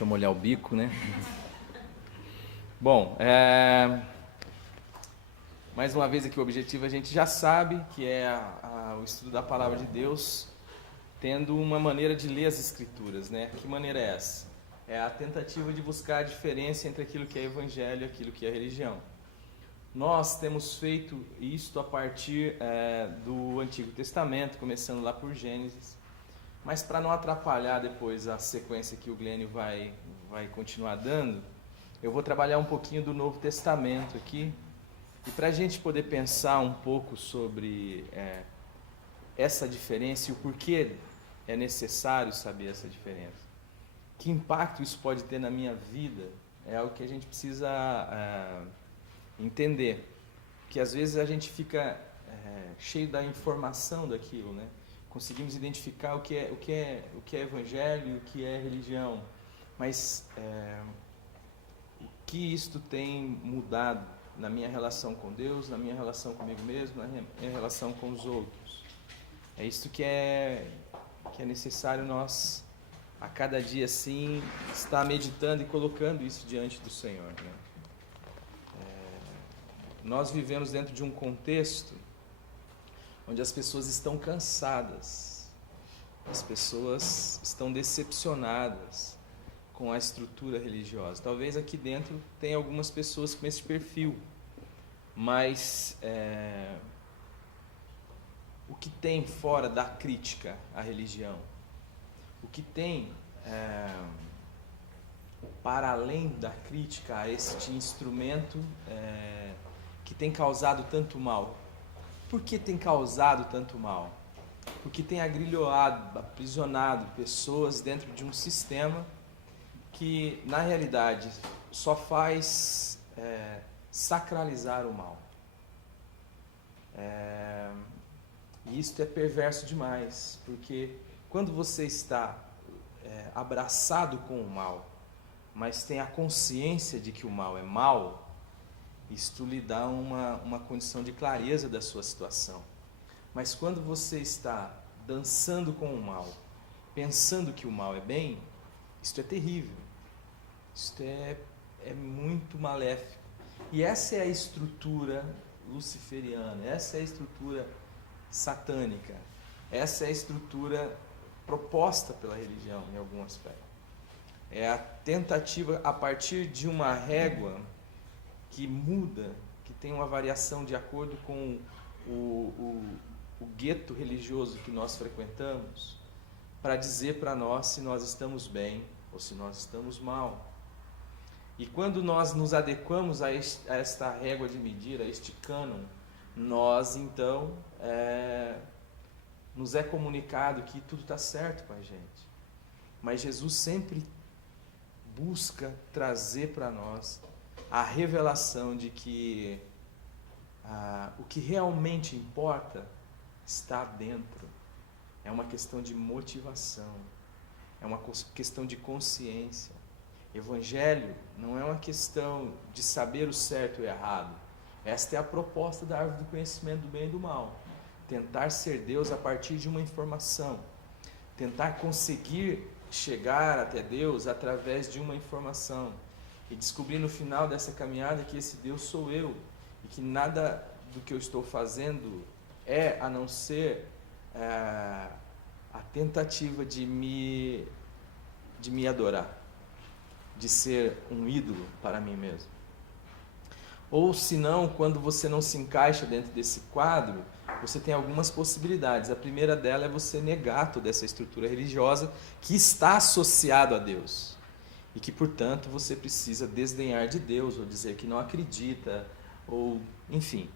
Deixa eu molhar o bico, né? Bom, mais uma vez aqui o objetivo a gente já sabe que é o estudo da Palavra de Deus, tendo uma maneira de ler as Escrituras, né? Que maneira é essa? É a tentativa de buscar a diferença entre aquilo que é Evangelho e aquilo que é religião. Nós temos feito isto a partir do Antigo Testamento, começando lá por Gênesis, mas para não atrapalhar depois a sequência que o Glênio vai continuar dando, eu vou trabalhar um pouquinho do Novo Testamento aqui, e para a gente poder pensar um pouco sobre essa diferença e o porquê é necessário saber essa diferença. Que impacto isso pode ter na minha vida é algo que a gente precisa entender. Porque às vezes a gente fica cheio da informação daquilo, né? Conseguimos identificar o que é evangelho, o que é religião, mas o que isto tem mudado na minha relação com Deus, na minha relação comigo mesmo, na minha relação com os outros. É isto que é necessário nós, a cada dia, sim, estar meditando e colocando isso diante do Senhor, né? Nós vivemos dentro de um contexto onde as pessoas estão cansadas, as pessoas estão decepcionadas com a estrutura religiosa. Talvez aqui dentro tenha algumas pessoas com esse perfil, mas o que tem fora da crítica à religião? O que tem para além da crítica a este instrumento que tem causado tanto mal? Por que tem causado tanto mal? Porque tem agrilhoado, aprisionado pessoas dentro de um sistema que, na realidade, só faz sacralizar o mal. E isto é perverso demais, porque quando você está abraçado com o mal, mas tem a consciência de que o mal é mal, isto lhe dá uma condição de clareza da sua situação. Mas quando você está dançando com o mal, pensando que o mal é bem, isto é terrível. Isto é muito maléfico. E essa é a estrutura luciferiana, essa é a estrutura satânica, essa é a estrutura proposta pela religião em algum aspecto. É a tentativa a partir de uma régua que muda, que tem uma variação de acordo com o gueto religioso que nós frequentamos, para dizer para nós se nós estamos bem ou se nós estamos mal. E quando nós nos adequamos a esta régua de medir, a este cânon, nós então nos é comunicado que tudo está certo com a gente. Mas Jesus sempre busca trazer para nós a revelação de que o que realmente importa está dentro. É uma questão de motivação, é uma questão de consciência. Evangelho não é uma questão de saber o certo e o errado. Esta é a proposta da árvore do conhecimento do bem e do mal. Tentar ser Deus a partir de uma informação. Tentar conseguir chegar até Deus através de uma informação. E descobrir no final dessa caminhada que esse Deus sou eu. E que nada do que eu estou fazendo a não ser a tentativa de me adorar. De ser um ídolo para mim mesmo. Ou se não, quando você não se encaixa dentro desse quadro, você tem algumas possibilidades. A primeira dela é você negar toda essa estrutura religiosa que está associado a Deus. E que, portanto, você precisa desdenhar de Deus, ou dizer que não acredita, ou, enfim,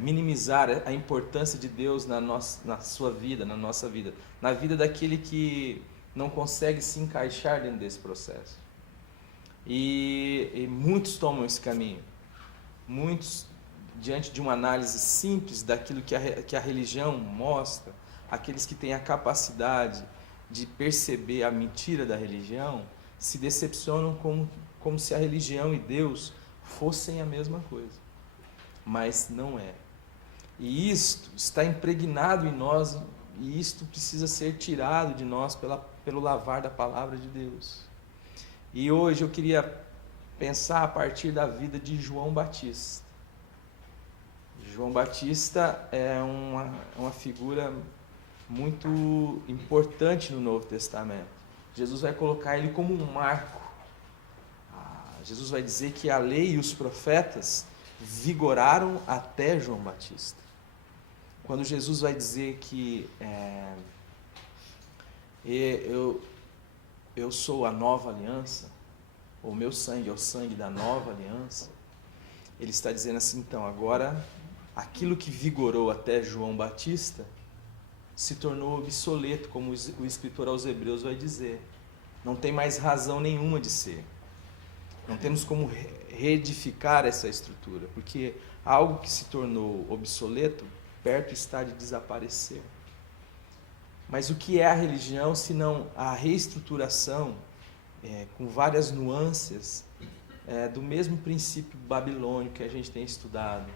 minimizar a importância de Deus na sua vida, na nossa vida, na vida daquele que não consegue se encaixar dentro desse processo. E muitos tomam esse caminho. Muitos, diante de uma análise simples daquilo que a religião mostra, aqueles que têm a capacidade de perceber a mentira da religião, se decepcionam como se a religião e Deus fossem a mesma coisa. Mas não é. E isto está impregnado em nós, e isto precisa ser tirado de nós pelo lavar da palavra de Deus. E hoje eu queria pensar a partir da vida de João Batista. João Batista é uma figura muito importante no Novo Testamento. Jesus vai colocar ele como um marco. Jesus vai dizer que a lei e os profetas vigoraram até João Batista. Quando Jesus vai dizer que eu sou a nova aliança, o meu sangue é o sangue da nova aliança, ele está dizendo assim, então, agora aquilo que vigorou até João Batista se tornou obsoleto, como o escritor aos Hebreus vai dizer. Não tem mais razão nenhuma de ser. Não temos como reedificar essa estrutura, porque algo que se tornou obsoleto, perto está de desaparecer. Mas o que é a religião, senão a reestruturação, com várias nuances, do mesmo princípio babilônico que a gente tem estudado,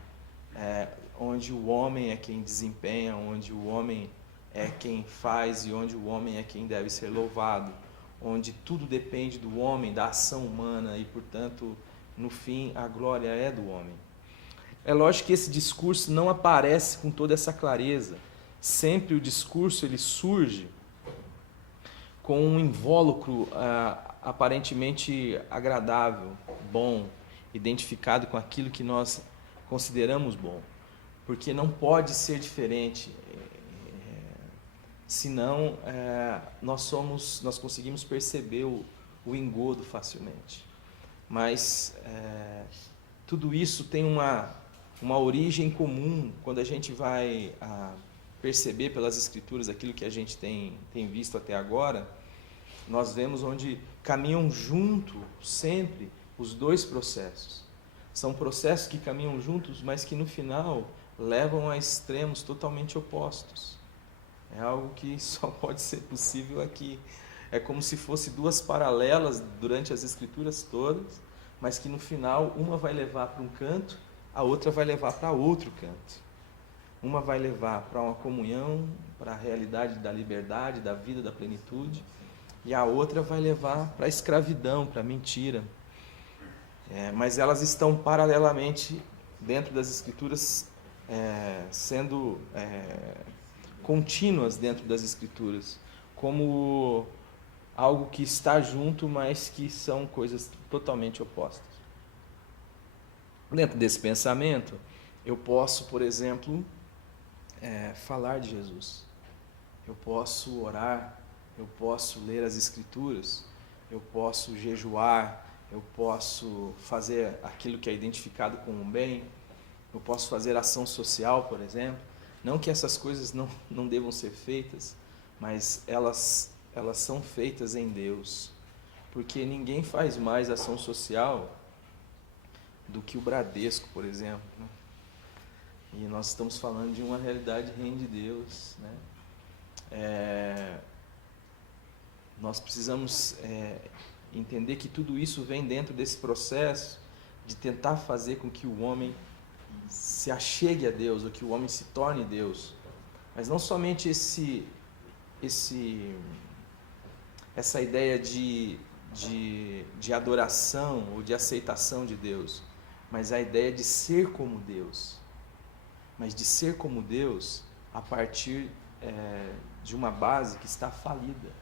onde o homem é quem desempenha, onde o homem é quem faz e onde o homem é quem deve ser louvado, onde tudo depende do homem, da ação humana e, portanto, no fim, a glória é do homem. É lógico que esse discurso não aparece com toda essa clareza. Sempre o discurso ele surge com um invólucro aparentemente agradável, bom, identificado com aquilo que nós consideramos bom, porque não pode ser diferente, senão nós conseguimos perceber o engodo facilmente. Mas tudo isso tem uma origem comum quando a gente vai perceber pelas Escrituras aquilo que a gente tem visto até agora. Nós vemos onde caminham junto sempre os dois processos. São processos que caminham juntos, mas que no final levam a extremos totalmente opostos. É algo que só pode ser possível aqui. É como se fosse duas paralelas durante as Escrituras todas, mas que no final uma vai levar para um canto, a outra vai levar para outro canto. Uma vai levar para uma comunhão, para a realidade da liberdade, da vida, da plenitude, e a outra vai levar para a escravidão, para a mentira. Mas elas estão paralelamente dentro das Escrituras, sendo contínuas dentro das Escrituras, como algo que está junto, mas que são coisas totalmente opostas. Dentro desse pensamento, eu posso, por exemplo, falar de Jesus. Eu posso orar, eu posso ler as Escrituras, eu posso jejuar, eu posso fazer aquilo que é identificado com o bem, eu posso fazer ação social, por exemplo. Não que essas coisas não devam ser feitas, mas elas são feitas em Deus, porque ninguém faz mais ação social do que o Bradesco, por exemplo, né? E nós estamos falando de uma realidade reino de Deus, né? Nós precisamos entender que tudo isso vem dentro desse processo de tentar fazer com que o homem se achegue a Deus, ou que o homem se torne Deus. Mas não somente essa ideia de adoração ou de aceitação de Deus, mas a ideia de ser como Deus. Mas de ser como Deus a partir de uma base que está falida,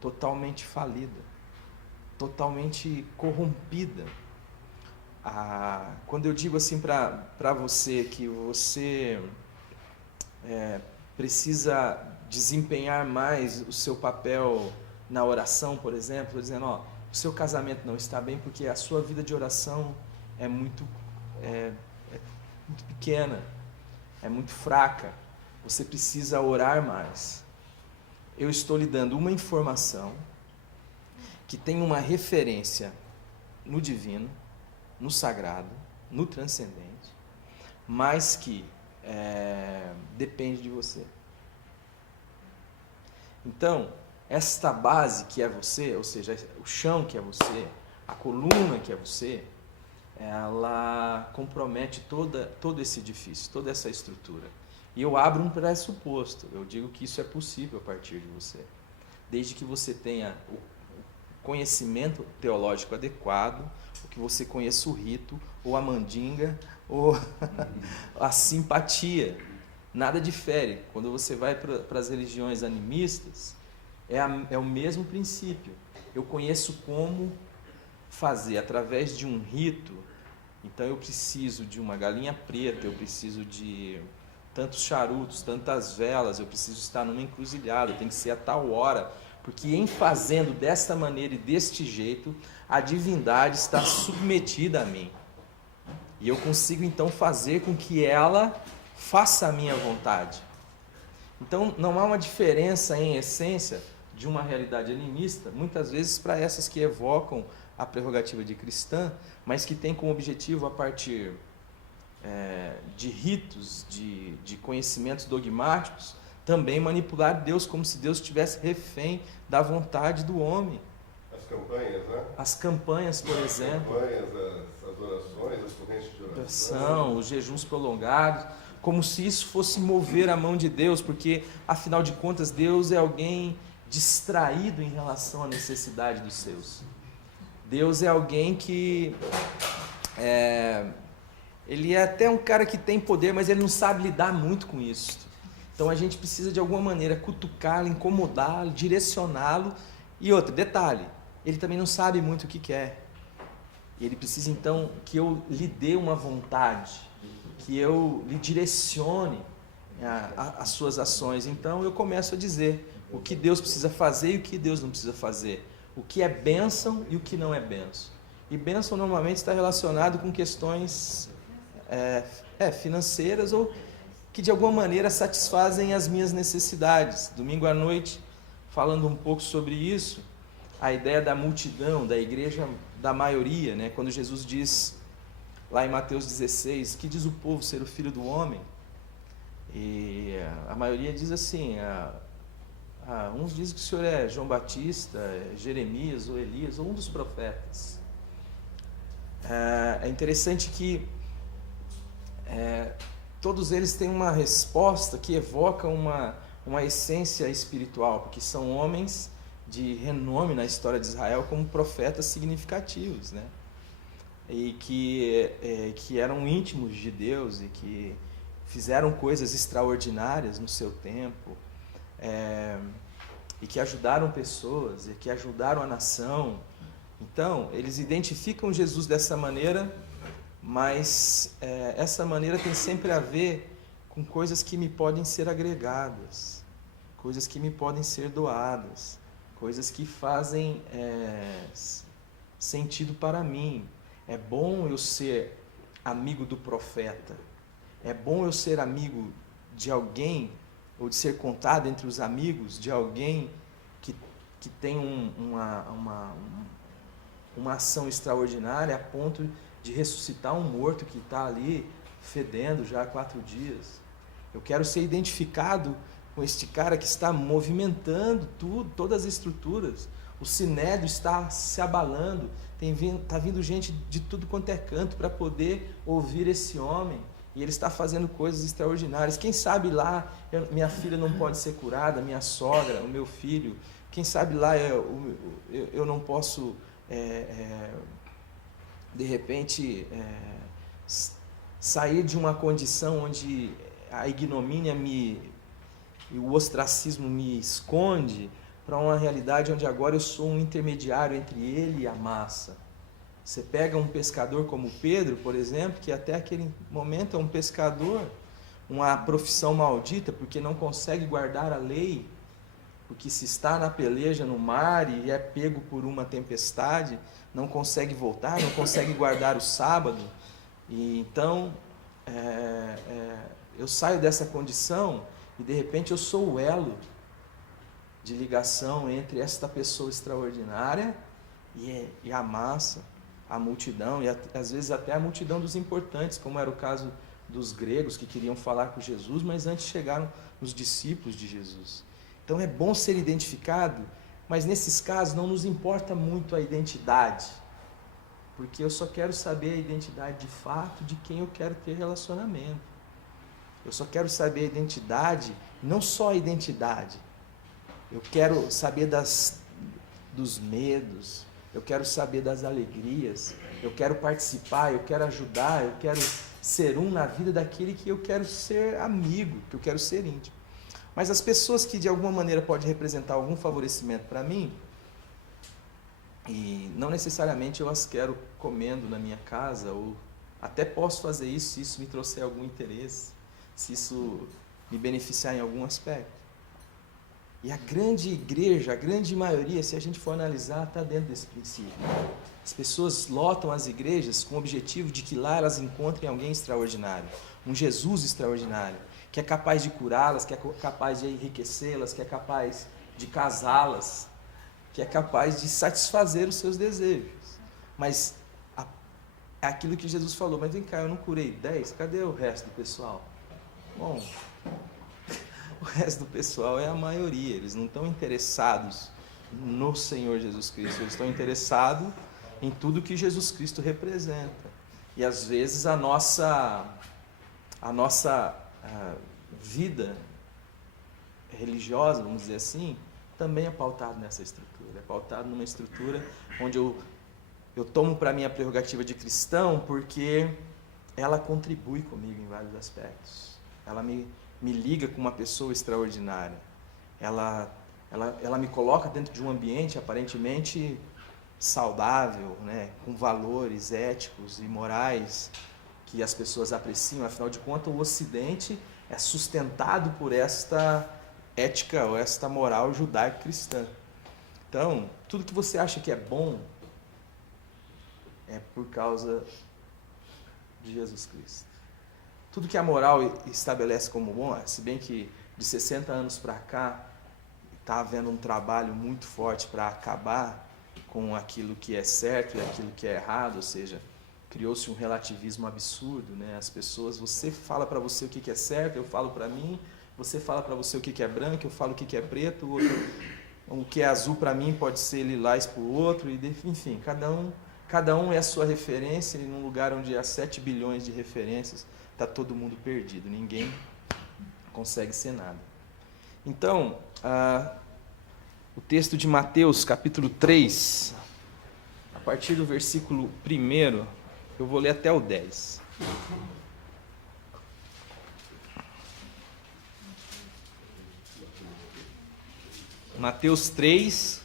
totalmente corrompida. Quando eu digo assim para você que você precisa desempenhar mais o seu papel na oração, por exemplo, estou dizendo, o seu casamento não está bem porque a sua vida de oração é muito pequena, é muito fraca, você precisa orar mais. Eu estou lhe dando uma informação que tem uma referência no divino, no sagrado, no transcendente, mas que depende de você. Então, esta base que é você, ou seja, o chão que é você, a coluna que é você, ela compromete todo esse edifício, toda essa estrutura. E eu abro um pressuposto, eu digo que isso é possível a partir de você, desde que você tenha o conhecimento teológico adequado, ou que você conheça o rito, ou a mandinga, ou a simpatia. Nada difere. Quando você vai para as religiões animistas, é o mesmo princípio. Eu conheço como fazer através de um rito. Então eu preciso de uma galinha preta, eu preciso de tantos charutos, tantas velas, eu preciso estar numa encruzilhada, tem que ser a tal hora, porque em fazendo desta maneira e deste jeito, a divindade está submetida a mim. E eu consigo então fazer com que ela faça a minha vontade. Então não há uma diferença em essência de uma realidade animista, muitas vezes para essas que evocam a prerrogativa de cristã, mas que tem como objetivo, a partir de ritos, de conhecimentos dogmáticos, também manipular Deus, como se Deus estivesse refém da vontade do homem. As campanhas, né? As campanhas, por exemplo. As campanhas, as orações, as correntes de oração, os jejuns prolongados, como se isso fosse mover a mão de Deus, porque, afinal de contas, Deus é alguém distraído em relação à necessidade dos seus. Deus é alguém que ele é até um cara que tem poder, mas ele não sabe lidar muito com isso. Então a gente precisa de alguma maneira cutucá-lo, incomodá-lo, direcioná-lo. E outro detalhe, ele também não sabe muito o que quer. E ele precisa então que eu lhe dê uma vontade, que eu lhe direcione as suas ações. Então eu começo a dizer o que Deus precisa fazer e o que Deus não precisa fazer. O que é bênção e o que não é bênção. E bênção normalmente está relacionado com questões financeiras ou que de alguma maneira satisfazem as minhas necessidades. Domingo à noite, falando um pouco sobre isso, a ideia da multidão, da igreja da maioria, né? Quando Jesus diz lá em Mateus 16, que diz o povo ser o filho do homem? E a maioria diz assim, uns dizem que o Senhor é João Batista, Jeremias ou Elias, ou um dos profetas. É interessante que todos eles têm uma resposta que evoca uma essência espiritual, porque são homens de renome na história de Israel como profetas significativos, né? E que eram íntimos de Deus e que fizeram coisas extraordinárias no seu tempo, e que ajudaram pessoas, e que ajudaram a nação. Então, eles identificam Jesus dessa maneira, mas essa maneira tem sempre a ver com coisas que me podem ser agregadas, coisas que me podem ser doadas, coisas que fazem sentido para mim. É bom eu ser amigo do profeta, é bom eu ser amigo de alguém, ou de ser contado entre os amigos de alguém que tem uma ação extraordinária a ponto de ressuscitar um morto que está ali fedendo já há 4 dias. Eu quero ser identificado com este cara que está movimentando tudo, todas as estruturas. O sinédrio está se abalando, está vindo gente de tudo quanto é canto para poder ouvir esse homem. E ele está fazendo coisas extraordinárias. Quem sabe lá minha filha não pode ser curada, minha sogra, o meu filho. Quem sabe lá eu não posso, de repente, sair de uma condição onde a ignomínia e o ostracismo me esconde, para uma realidade onde agora eu sou um intermediário entre ele e a massa. Você pega um pescador como Pedro, por exemplo, que até aquele momento é um pescador, uma profissão maldita, porque não consegue guardar a lei, porque se está na peleja no mar e é pego por uma tempestade, não consegue voltar, não consegue guardar o sábado. E então, eu saio dessa condição e de repente eu sou o elo de ligação entre esta pessoa extraordinária e a massa, a multidão, e às vezes até a multidão dos importantes, como era o caso dos gregos que queriam falar com Jesus, mas antes chegaram os discípulos de Jesus. Então é bom ser identificado, mas nesses casos não nos importa muito a identidade, porque eu só quero saber a identidade de fato de quem eu quero ter relacionamento. Eu só quero saber a identidade, não só a identidade. Eu quero saber dos medos, eu quero saber das alegrias, eu quero participar, eu quero ajudar, eu quero ser um na vida daquele que eu quero ser amigo, que eu quero ser íntimo. Mas as pessoas que de alguma maneira podem representar algum favorecimento para mim, e não necessariamente eu as quero comendo na minha casa, ou até posso fazer isso se isso me trouxer algum interesse, se isso me beneficiar em algum aspecto. E a grande igreja, a grande maioria, se a gente for analisar, está dentro desse princípio. As pessoas lotam as igrejas com o objetivo de que lá elas encontrem alguém extraordinário, um Jesus extraordinário, que é capaz de curá-las, que é capaz de enriquecê-las, que é capaz de casá-las, que é capaz de satisfazer os seus desejos. Mas é aquilo que Jesus falou, mas vem cá, eu não curei 10, cadê o resto do pessoal? Bom, o resto do pessoal é a maioria, eles não estão interessados no Senhor Jesus Cristo, eles estão interessados em tudo que Jesus Cristo representa. E às vezes a nossa vida religiosa, vamos dizer assim, também é pautada nessa estrutura, é pautada numa estrutura onde eu tomo para mim a prerrogativa de cristão porque ela contribui comigo em vários aspectos, ela me liga com uma pessoa extraordinária, ela me coloca dentro de um ambiente aparentemente saudável, né, com valores éticos e morais que as pessoas apreciam. Afinal de contas, o Ocidente é sustentado por esta ética ou esta moral judaico-cristã. Então, tudo que você acha que é bom é por causa de Jesus Cristo. Tudo que a moral estabelece como bom, se bem que de 60 anos para cá está havendo um trabalho muito forte para acabar com aquilo que é certo e aquilo que é errado, ou seja, criou-se um relativismo absurdo, né? As pessoas, você fala para você o que é certo, eu falo para mim, você fala para você o que é branco, eu falo o que é preto, o que é azul para mim pode ser lilás para o outro, enfim, cada um é a sua referência, e num lugar onde há 7 bilhões de referências, está todo mundo perdido, ninguém consegue ser nada. Então, o texto de Mateus, capítulo 3, a partir do versículo 1, eu vou ler até o 10. Mateus 3,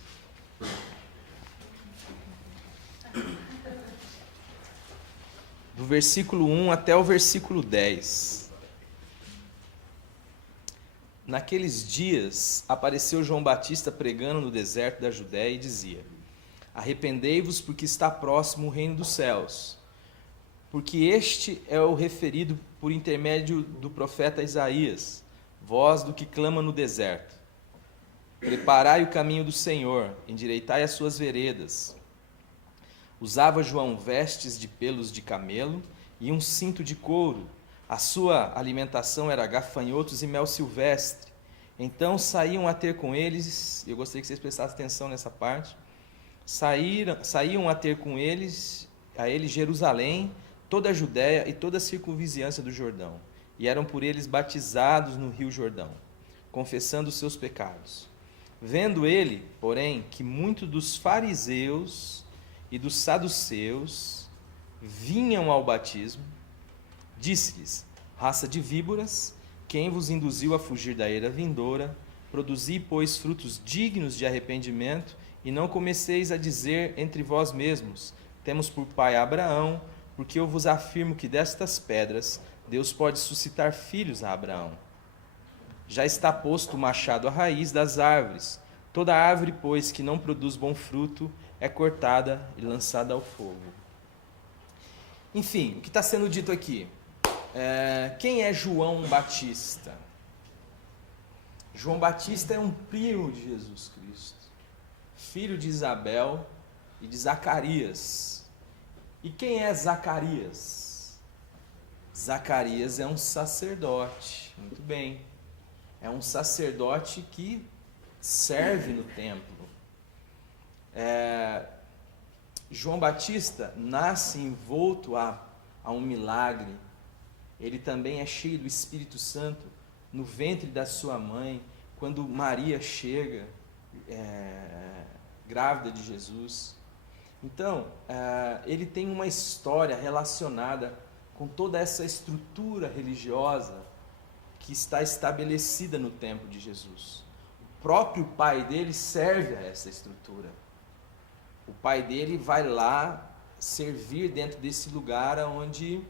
do versículo 1 até o versículo 10. Naqueles dias apareceu João Batista pregando no deserto da Judéia e dizia: arrependei-vos, porque está próximo o reino dos céus. Porque este é o referido por intermédio do profeta Isaías, voz do que clama no deserto: preparai o caminho do Senhor, endireitai as suas veredas. Usava João vestes de pelos de camelo e um cinto de couro. A sua alimentação era gafanhotos e mel silvestre. Então saíam a ter com eles, eu gostaria que vocês prestassem atenção nessa parte, saíam a ter com eles, a ele Jerusalém, toda a Judéia e toda a circunvizinhança do Jordão, e eram por eles batizados no rio Jordão, confessando os seus pecados. Vendo ele, porém, que muitos dos fariseus e dos saduceus vinham ao batismo, disse-lhes: raça de víboras, quem vos induziu a fugir da ira vindoura? Produzi, pois, frutos dignos de arrependimento, e não comeceis a dizer entre vós mesmos: temos por pai Abraão, porque eu vos afirmo que destas pedras Deus pode suscitar filhos a Abraão. Já está posto o machado à raiz das árvores. Toda árvore, pois, que não produz bom fruto, é cortada e lançada ao fogo. Enfim, o que está sendo dito aqui? Quem é João Batista? João Batista é um primo de Jesus Cristo, filho de Isabel e de Zacarias. E quem é Zacarias? Zacarias é um sacerdote, muito bem. É um sacerdote que serve no templo. João Batista nasce envolto a um milagre. Ele também é cheio do Espírito Santo no ventre da sua mãe. Quando Maria chega grávida de Jesus. Então, ele tem uma história relacionada com toda essa estrutura religiosa que está estabelecida no tempo de Jesus. O próprio pai dele serve a essa estrutura. O pai dele vai lá servir dentro desse lugar onde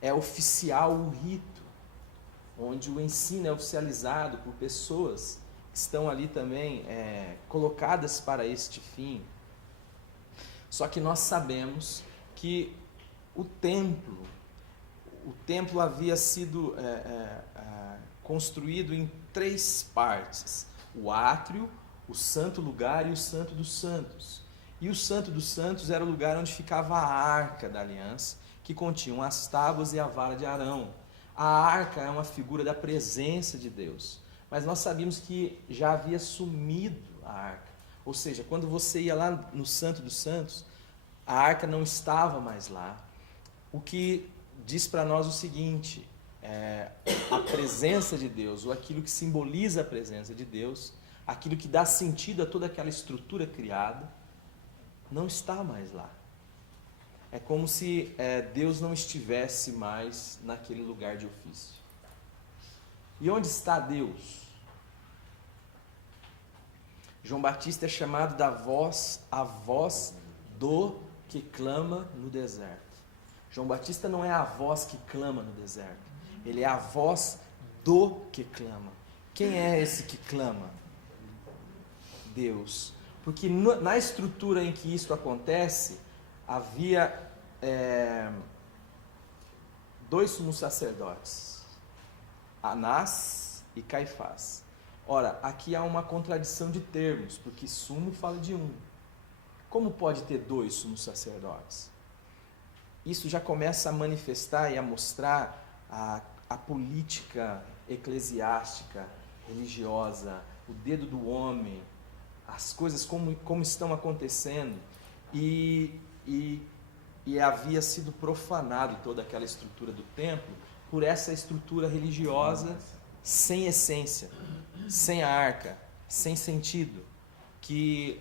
é oficial o rito, onde o ensino é oficializado por pessoas que estão ali também colocadas para este fim. Só que nós sabemos que o templo havia sido construído em 3 partes: o átrio, o santo lugar e o santo dos santos. E o santo dos santos era o lugar onde ficava a arca da aliança, que continham as tábuas e a vara de Arão. A arca é uma figura da presença de Deus, mas nós sabíamos que já havia sumido a arca. Ou seja, quando você ia lá no santo dos santos, a arca não estava mais lá. O que diz para nós o seguinte: a presença de Deus, ou aquilo que simboliza a presença de Deus, aquilo que dá sentido a toda aquela estrutura criada, não está mais lá. É como se Deus não estivesse mais naquele lugar de ofício. E onde está Deus? João Batista é chamado a voz do que clama no deserto. João Batista não é a voz que clama no deserto. Ele é a voz do que clama. Quem é esse que clama? Deus. Porque na estrutura em que isso acontece, havia 2 sumos sacerdotes, Anás e Caifás. Ora, aqui há uma contradição de termos, porque sumo fala de um. Como pode ter 2 sumos sacerdotes? Isso já começa a manifestar e a mostrar a política eclesiástica, religiosa, o dedo do homem, as coisas como estão acontecendo, e havia sido profanado toda aquela estrutura do templo por essa estrutura religiosa sem essência, sem a arca, sem sentido, que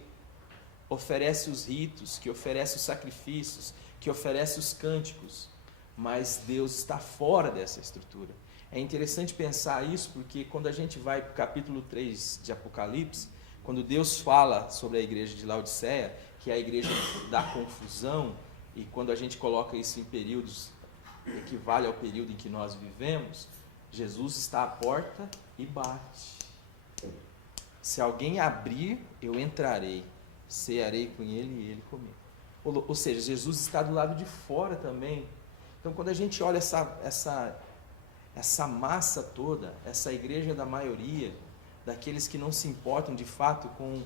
oferece os ritos, que oferece os sacrifícios, que oferece os cânticos, mas Deus está fora dessa estrutura. É interessante pensar isso, porque quando a gente vai para o capítulo 3 de Apocalipse, quando Deus fala sobre a igreja de Laodiceia, que é a igreja da confusão, e quando a gente coloca isso em períodos, equivale ao período em que nós vivemos, Jesus está à porta e bate. Se alguém abrir, eu entrarei, cearei com ele e ele comigo. Ou seja, Jesus está do lado de fora também. Então, quando a gente olha essa massa toda, essa igreja da maioria, daqueles que não se importam de fato com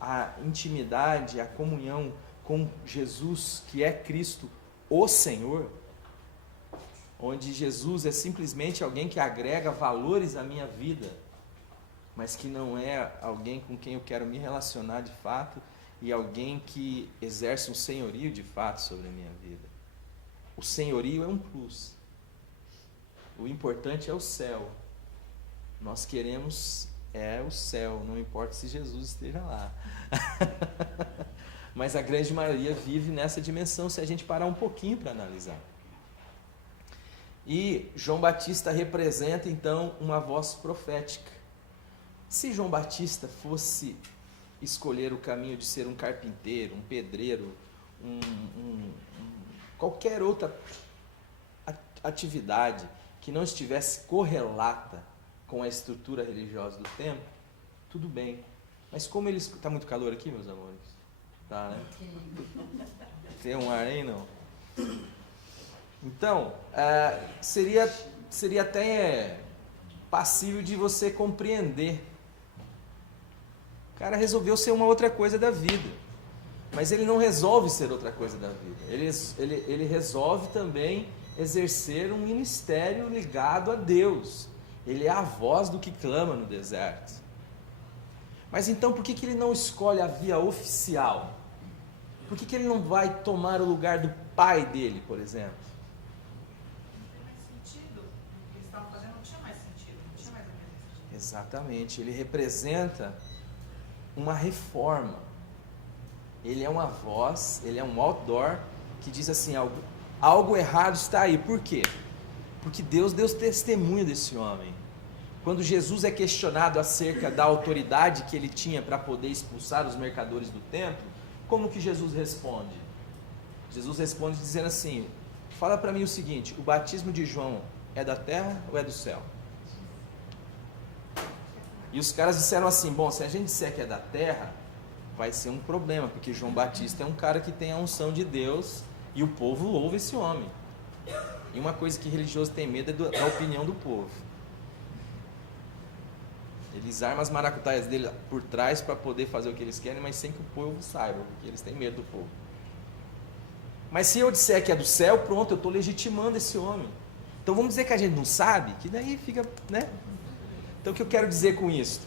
a intimidade, a comunhão com Jesus, que é Cristo, o Senhor, onde Jesus é simplesmente alguém que agrega valores à minha vida, mas que não é alguém com quem eu quero me relacionar de fato, e alguém que exerce um senhorio de fato sobre a minha vida. O senhorio é um plus. O importante é o céu. Nós queremos o céu, não importa se Jesus esteja lá. Mas a grande maioria vive nessa dimensão, se a gente parar um pouquinho para analisar. E João Batista representa então uma voz profética. Se João Batista fosse escolher o caminho de ser um carpinteiro, um pedreiro, qualquer outra atividade que não estivesse correlata com a estrutura religiosa do templo, tudo bem. Mas como ele... Está muito calor aqui, meus amores? Tá, né? Tem um ar aí, não? Então, seria até passível de você compreender. O cara resolveu ser uma outra coisa da vida, mas ele não resolve ser outra coisa da vida. Ele resolve também exercer um ministério ligado a Deus. Ele é a voz do que clama no deserto. Mas então, por que ele não escolhe a via oficial? Por que ele não vai tomar o lugar do pai dele, por exemplo? Não tem mais sentido. O que eles estavam fazendo não tinha mais sentido, não tinha mais a presença de Deus. Exatamente. Ele representa uma reforma. Ele é uma voz, ele é um outdoor que diz assim, algo errado está aí. Por quê? Porque Deus deu testemunho desse homem. Quando Jesus é questionado acerca da autoridade que ele tinha para poder expulsar os mercadores do templo, como que Jesus responde? Jesus responde dizendo assim, fala para mim o seguinte, o batismo de João é da terra ou é do céu? E os caras disseram assim, bom, se a gente disser que é da terra, vai ser um problema, porque João Batista é um cara que tem a unção de Deus e o povo ouve esse homem. E uma coisa que religioso tem medo é da opinião do povo. Eles armam as maracutaias dele por trás para poder fazer o que eles querem, mas sem que o povo saiba, porque eles têm medo do povo. Mas se eu disser que é do céu, pronto, eu estou legitimando esse homem. Então vamos dizer que a gente não sabe, que daí fica, né? Então o que eu quero dizer com isso?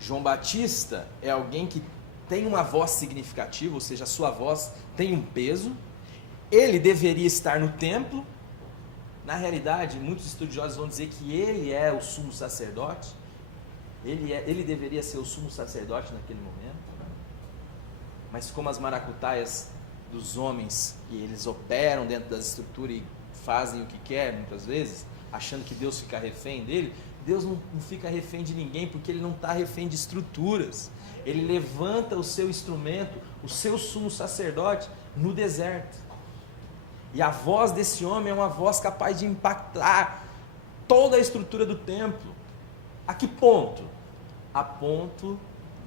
João Batista é alguém que tem uma voz significativa, ou seja, a sua voz tem um peso. Ele deveria estar no templo. Na realidade, muitos estudiosos vão dizer que ele é o sumo sacerdote. Ele deveria ser o sumo sacerdote naquele momento. Mas como as maracutaias dos homens, e eles operam dentro das estruturas e fazem o que querem, muitas vezes, achando que Deus fica refém dele, Deus não fica refém de ninguém, porque ele não está refém de estruturas. Ele levanta o seu instrumento, o seu sumo sacerdote, no deserto. E a voz desse homem é uma voz capaz de impactar toda a estrutura do templo. A que ponto? A ponto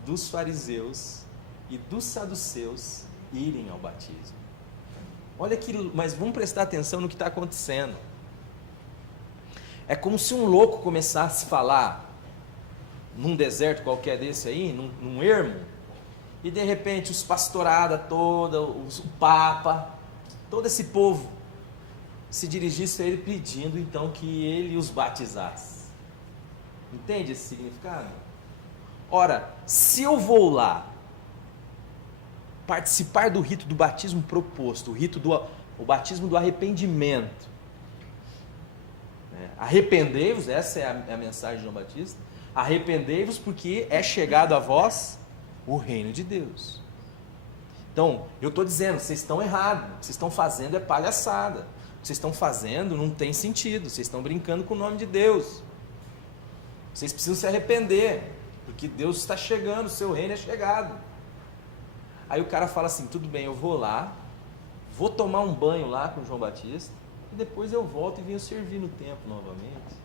dos fariseus e dos saduceus irem ao batismo. Olha aquilo, mas vamos prestar atenção no que está acontecendo. É como se um louco começasse a falar num deserto qualquer desse aí, num ermo, e de repente os pastorada toda, o papa, todo esse povo se dirigisse a ele pedindo então que ele os batizasse. Entende esse significado? Ora, se eu vou lá participar do rito do batismo proposto, o batismo do arrependimento, arrependei-vos, essa é a mensagem de João Batista, arrependei-vos porque é chegado a vós o reino de Deus. Então, eu estou dizendo, vocês estão errados, o que vocês estão fazendo é palhaçada, o que vocês estão fazendo não tem sentido, vocês estão brincando com o nome de Deus, vocês precisam se arrepender, porque Deus está chegando, o seu reino é chegado. Aí o cara fala assim, tudo bem, eu vou lá, vou tomar um banho lá com João Batista, e depois eu volto e venho servir no templo novamente.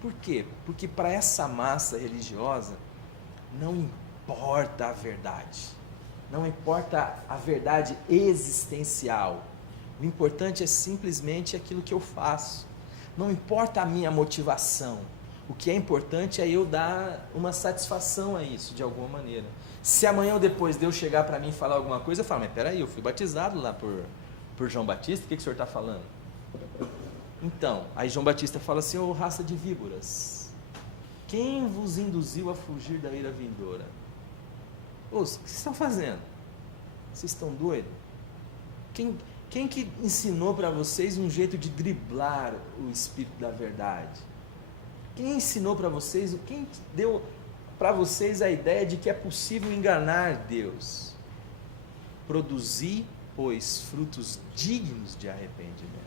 Por quê? Porque para essa massa religiosa não importa a verdade, não importa a verdade existencial, o importante é simplesmente aquilo que eu faço, não importa a minha motivação, o que é importante é eu dar uma satisfação a isso de alguma maneira. Se amanhã ou depois Deus chegar para mim e falar alguma coisa, eu falo, mas peraí, eu fui batizado lá por João Batista, o que o senhor está falando? Então, aí João Batista fala assim, ô raça de víboras, quem vos induziu a fugir da ira vindoura? Ô, o que vocês estão fazendo? Vocês estão doidos? Quem que ensinou para vocês um jeito de driblar o espírito da verdade? Quem ensinou para vocês, quem deu para vocês a ideia de que é possível enganar Deus? Produzir, pois, frutos dignos de arrependimento.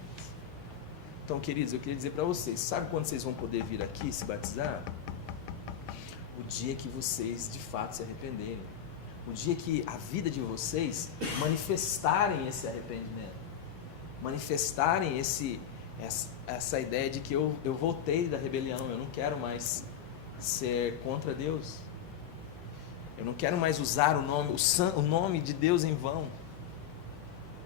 Então, queridos, eu queria dizer para vocês, sabe quando vocês vão poder vir aqui se batizar? O dia que vocês de fato se arrependerem. O dia que a vida de vocês manifestarem esse arrependimento. Manifestarem essa ideia de que eu voltei da rebelião, eu não quero mais ser contra Deus. Eu não quero mais usar o nome de Deus em vão.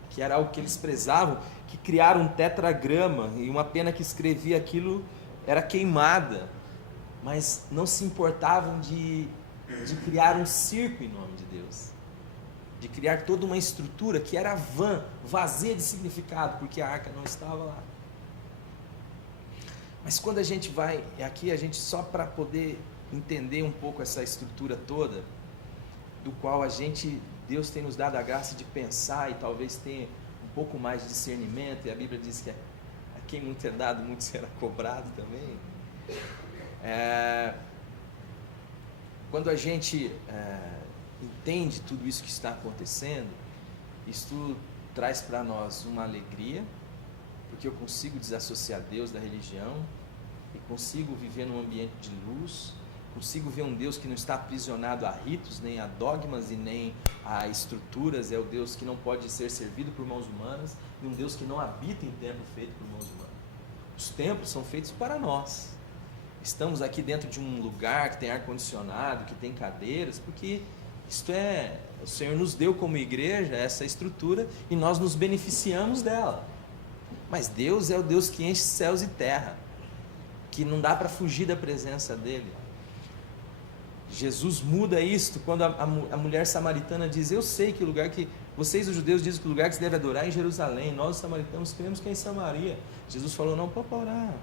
Que era algo que eles prezavam, que criaram um tetragrama, e uma pena que escrevia aquilo era queimada, mas não se importavam de criar um circo em nome de Deus, de criar toda uma estrutura que era vazia de significado, porque a arca não estava lá. Mas quando a gente vai aqui, a gente só para poder entender um pouco essa estrutura toda, do qual Deus tem nos dado a graça de pensar e talvez tenha um pouco mais de discernimento, e a Bíblia diz que a quem muito é dado, muito será cobrado também. quando a gente entende tudo isso que está acontecendo, isso traz para nós uma alegria, porque eu consigo desassociar Deus da religião e consigo viver num ambiente de luz, consigo ver um Deus que não está aprisionado a ritos, nem a dogmas e nem a estruturas. É o Deus que não pode ser servido por mãos humanas, e um Deus que não habita em templo feito por mãos humanas. Os templos são feitos para nós. Estamos aqui dentro de um lugar que tem ar-condicionado, que tem cadeiras, porque o Senhor nos deu como igreja essa estrutura e nós nos beneficiamos dela. Mas Deus é o Deus que enche céus e terra, que não dá para fugir da presença dele. Jesus muda isto quando a mulher samaritana diz: eu sei que o lugar que vocês, os judeus, dizem que o lugar que se deve adorar é em Jerusalém, nós os samaritanos cremos que é em Samaria. Jesus falou: não, pode orar.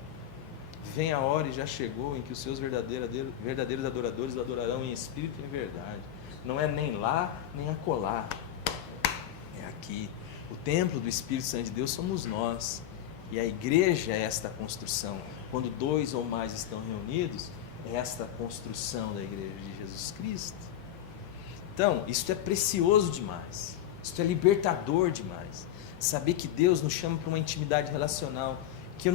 Vem a hora, e já chegou, em que os seus verdadeiros adoradores o adorarão em espírito e em verdade. Não é nem lá, nem acolá. É aqui. O templo do Espírito Santo de Deus somos nós. E a igreja é esta construção. Quando 2 ou mais estão reunidos, é esta construção da igreja de Jesus Cristo. Então, isso é precioso demais. Isso é libertador demais. Saber que Deus nos chama para uma intimidade relacional, que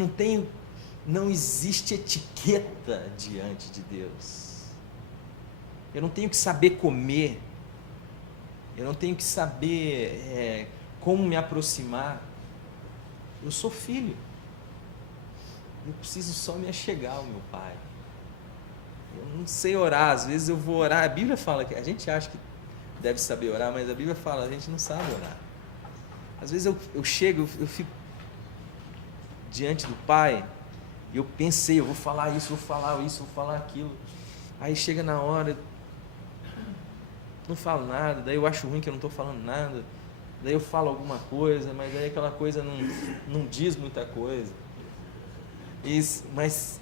não existe etiqueta diante de Deus. Eu não tenho que saber comer, eu não tenho que saber como me aproximar. Eu sou filho, eu preciso só me achegar ao meu Pai. Eu não sei orar, às vezes eu vou orar, a Bíblia fala que a gente acha que deve saber orar, mas a Bíblia fala, a gente não sabe orar. Às vezes eu chego, eu fico diante do Pai, e eu pensei, eu vou falar isso, vou falar isso, vou falar aquilo. Aí chega na hora, não falo nada, daí eu acho ruim que eu não estou falando nada, daí eu falo alguma coisa, mas daí aquela coisa não diz muita coisa. Mas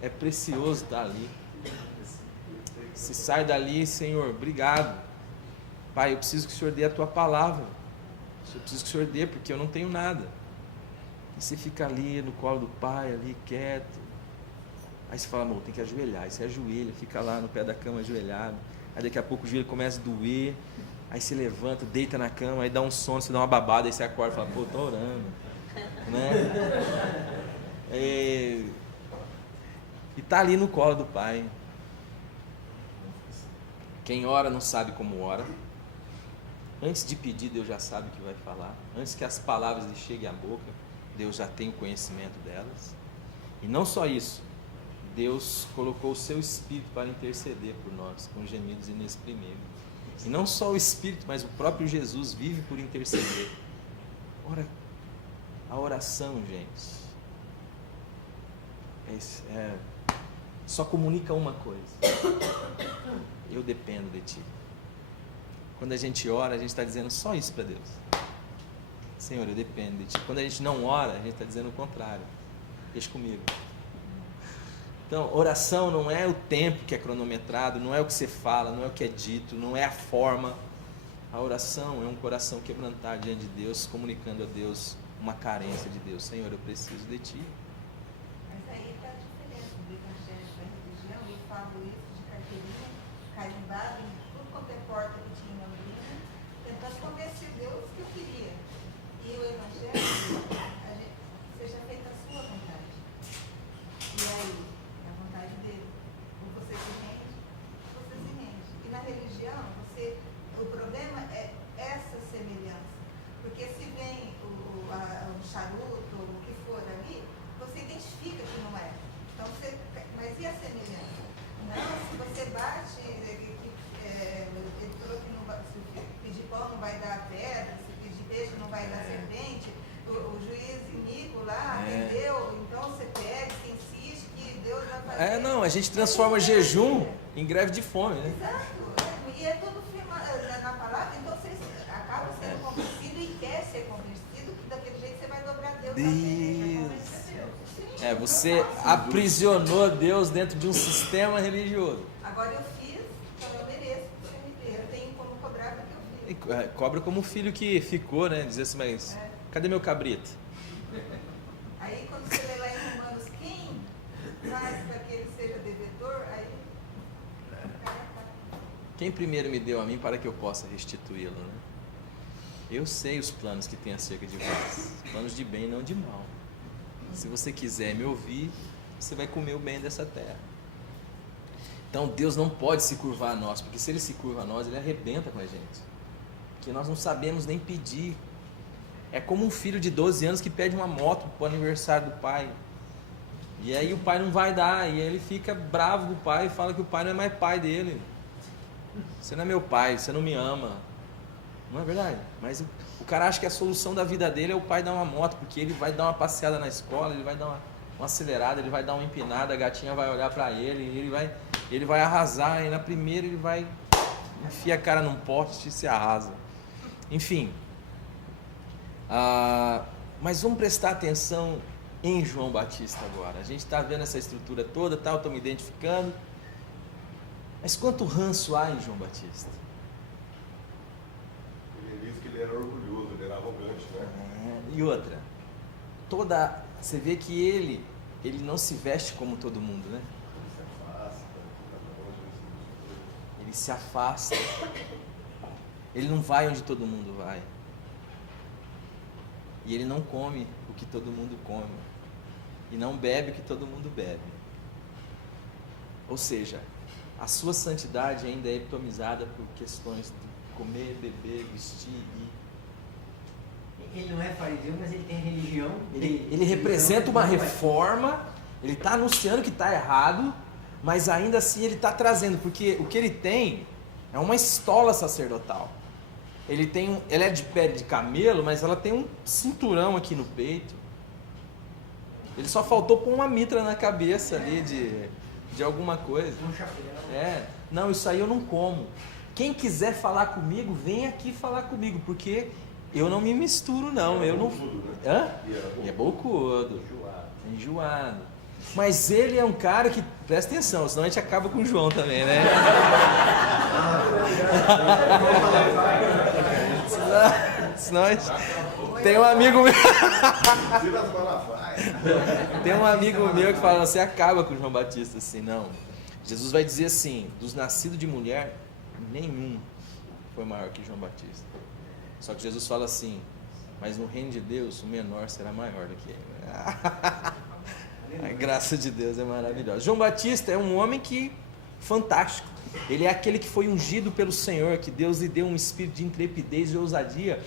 é precioso estar ali. Se sai dali: Senhor, obrigado. Pai, eu preciso que o Senhor dê a tua palavra. Eu preciso que o Senhor dê, porque eu não tenho nada. E você fica ali no colo do Pai, ali quieto. Aí você fala: amor, tem que ajoelhar. Aí você ajoelha, fica lá no pé da cama ajoelhado. Aí daqui a pouco o joelho começa a doer. Aí você levanta, deita na cama, aí dá um sono, você dá uma babada, aí você acorda e fala: pô, tô orando. Né? E tá ali no colo do Pai. Quem ora não sabe como ora. Antes de pedir, Deus já sabe o que vai falar. Antes que as palavras lhe cheguem à boca, Deus já tem o conhecimento delas. E não só isso, Deus colocou o seu Espírito para interceder por nós, com gemidos inexprimíveis. E não só o Espírito, mas o próprio Jesus vive por interceder. Ora, a oração, gente, só comunica uma coisa: eu dependo de Ti. Quando a gente ora, a gente está dizendo só isso para Deus: Senhor, eu dependo de Ti. Quando a gente não ora, a gente está dizendo o contrário: deixa comigo. Então, oração não é o tempo que é cronometrado, não é o que você fala, não é o que é dito, não é a forma. A oração é um coração quebrantado diante de Deus, comunicando a Deus uma carência de Deus: Senhor, eu preciso de Ti. Mas aí está a diferença do evangelho para a religião. Eu falo isso de carteirinha, carimbado, em tudo quanto é porta que tinha na Londrina, tentando convencer Deus que eu queria. E o evangelho, seja feita a sua vontade. E aí, é a vontade dele. Ou você se rende, ou você se rende. E na religião, o problema é essa semelhança. Porque se vem um charuto, ou o que for ali, você identifica que não é. Então, mas e a semelhança? Não, se você bate, ele falou que não vai, se pedir pão não vai dar pedra, se pedir peixe não vai dar serpente, o juiz iníquo lá entendeu? Então você pega, se insiste que Deus vai fazer. Não, a gente transforma jejum em greve de fome, né? Exato, e é tudo na palavra, então você acaba sendo convencido e quer ser convencido, que daquele jeito você vai dobrar Deus também. Você aprisionou Deus dentro de um sistema religioso. Agora eu fiz, então eu mereço, eu tenho como cobrar porque eu fiz. Cobra como o filho que ficou, né? Dizer assim: mas cadê meu cabrito? Aí quando você lê lá em Romanos, quem faz para que ele seja devedor, aí o cara Quem primeiro me deu a mim para que eu possa restituí-lo, né? Eu sei os planos que tem acerca de vós, planos de bem e não de mal. Se você quiser me ouvir, você vai comer o bem dessa terra. Então Deus não pode se curvar a nós, porque se Ele se curva a nós, Ele arrebenta com a gente. Porque nós não sabemos nem pedir. É como um filho de 12 anos que pede uma moto para o aniversário do pai. E aí o pai não vai dar, e aí ele fica bravo com o pai e fala que o pai não é mais pai dele. Você não é meu pai, você não me ama. Não é verdade? Mas o cara acha que a solução da vida dele é o pai dar uma moto, porque ele vai dar uma passeada na escola, ele vai dar uma acelerada, ele vai dar uma empinada, a gatinha vai olhar para ele, e ele vai arrasar, e na primeira ele vai enfia a cara num poste e se arrasa. Enfim, mas vamos prestar atenção em João Batista agora. A gente está vendo essa estrutura toda, eu estou me identificando, mas quanto ranço há em João Batista? Ele disse que ele era orgulhoso, ele era arrogante, né? E outra, você vê que ele não se veste como todo mundo, né? Ele se afasta. Ele não vai onde todo mundo vai. E ele não come o que todo mundo come. E não bebe o que todo mundo bebe. Ou seja, a sua santidade ainda é epitomizada por questões de comer, beber, vestir e... Ele não é fariseu, mas ele tem religião. Ele representa uma reforma, ele está anunciando que está errado, mas ainda assim ele está trazendo, porque o que ele tem é uma estola sacerdotal. Ela é de pele de camelo, mas ela tem um cinturão aqui no peito. Ele só faltou pôr uma mitra na cabeça ali de alguma coisa. Um chapéu. Não, isso aí eu não como. Quem quiser falar comigo, vem aqui falar comigo, porque eu não me misturo, não. Eu não. Hã? E é bocudo. Enjoado. Mas ele é um cara que, presta atenção, senão a gente acaba com o João também, né? senão a gente... Tem um amigo meu. Tem um amigo meu que fala, você acaba com o João Batista assim, não. Jesus vai dizer assim, dos nascidos de mulher, nenhum foi maior que João Batista. Só que Jesus fala assim, mas no reino de Deus, o menor será maior do que ele. A graça de Deus é maravilhosa. João Batista é um homem fantástico. Ele é aquele que foi ungido pelo Senhor, que Deus lhe deu um espírito de intrepidez e ousadia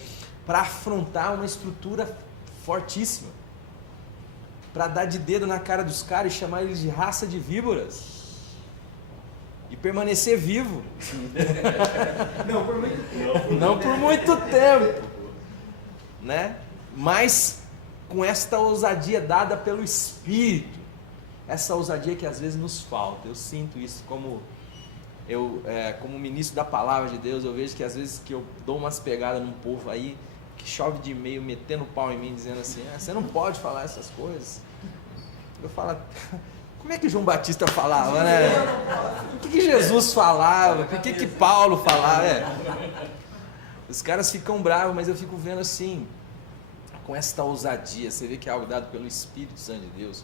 para afrontar uma estrutura fortíssima, para dar de dedo na cara dos caras e chamar eles de raça de víboras e permanecer vivo. Não por muito tempo. Não por muito tempo, né? Mas com esta ousadia dada pelo Espírito, essa ousadia que às vezes nos falta. Eu sinto isso como ministro da palavra de Deus. Eu vejo que às vezes que eu dou umas pegadas num povo aí que chove de e-mail metendo pau em mim, dizendo assim, você não pode falar essas coisas. Eu falo, como é que João Batista falava, né? O que Jesus falava? O que Paulo falava? Os caras ficam bravos, mas eu fico vendo assim, com esta ousadia. Você vê que é algo dado pelo Espírito Santo de Deus,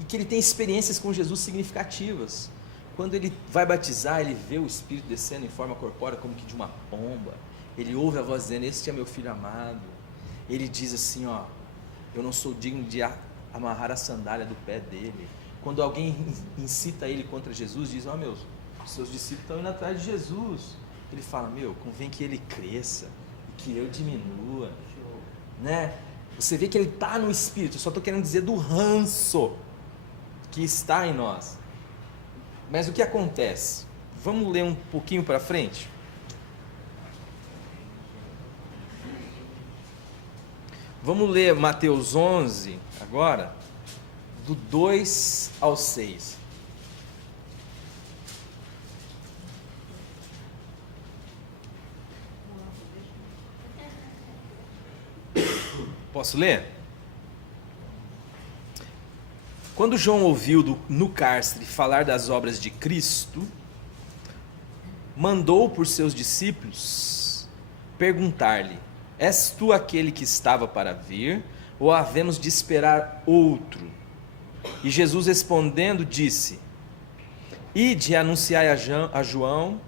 e que ele tem experiências com Jesus significativas. Quando ele vai batizar, ele vê o Espírito descendo em forma corpórea, como que de uma pomba. Ele ouve a voz dizendo, este é meu filho amado. Ele diz assim, eu não sou digno de amarrar a sandália do pé dele. Quando alguém incita ele contra Jesus, diz, meus, seus discípulos estão indo atrás de Jesus. Ele fala, convém que ele cresça e que eu diminua, né? Você vê que ele está no Espírito. Eu só estou querendo dizer do ranço que está em nós. Mas o que acontece? Vamos ler um pouquinho para frente? Vamos ler Mateus 11 agora, do 2 ao 6. Posso ler? Quando João ouviu no cárcere falar das obras de Cristo, mandou por seus discípulos perguntar-lhe, és tu aquele que estava para vir, ou havemos de esperar outro? E Jesus respondendo disse, ide e anunciai a João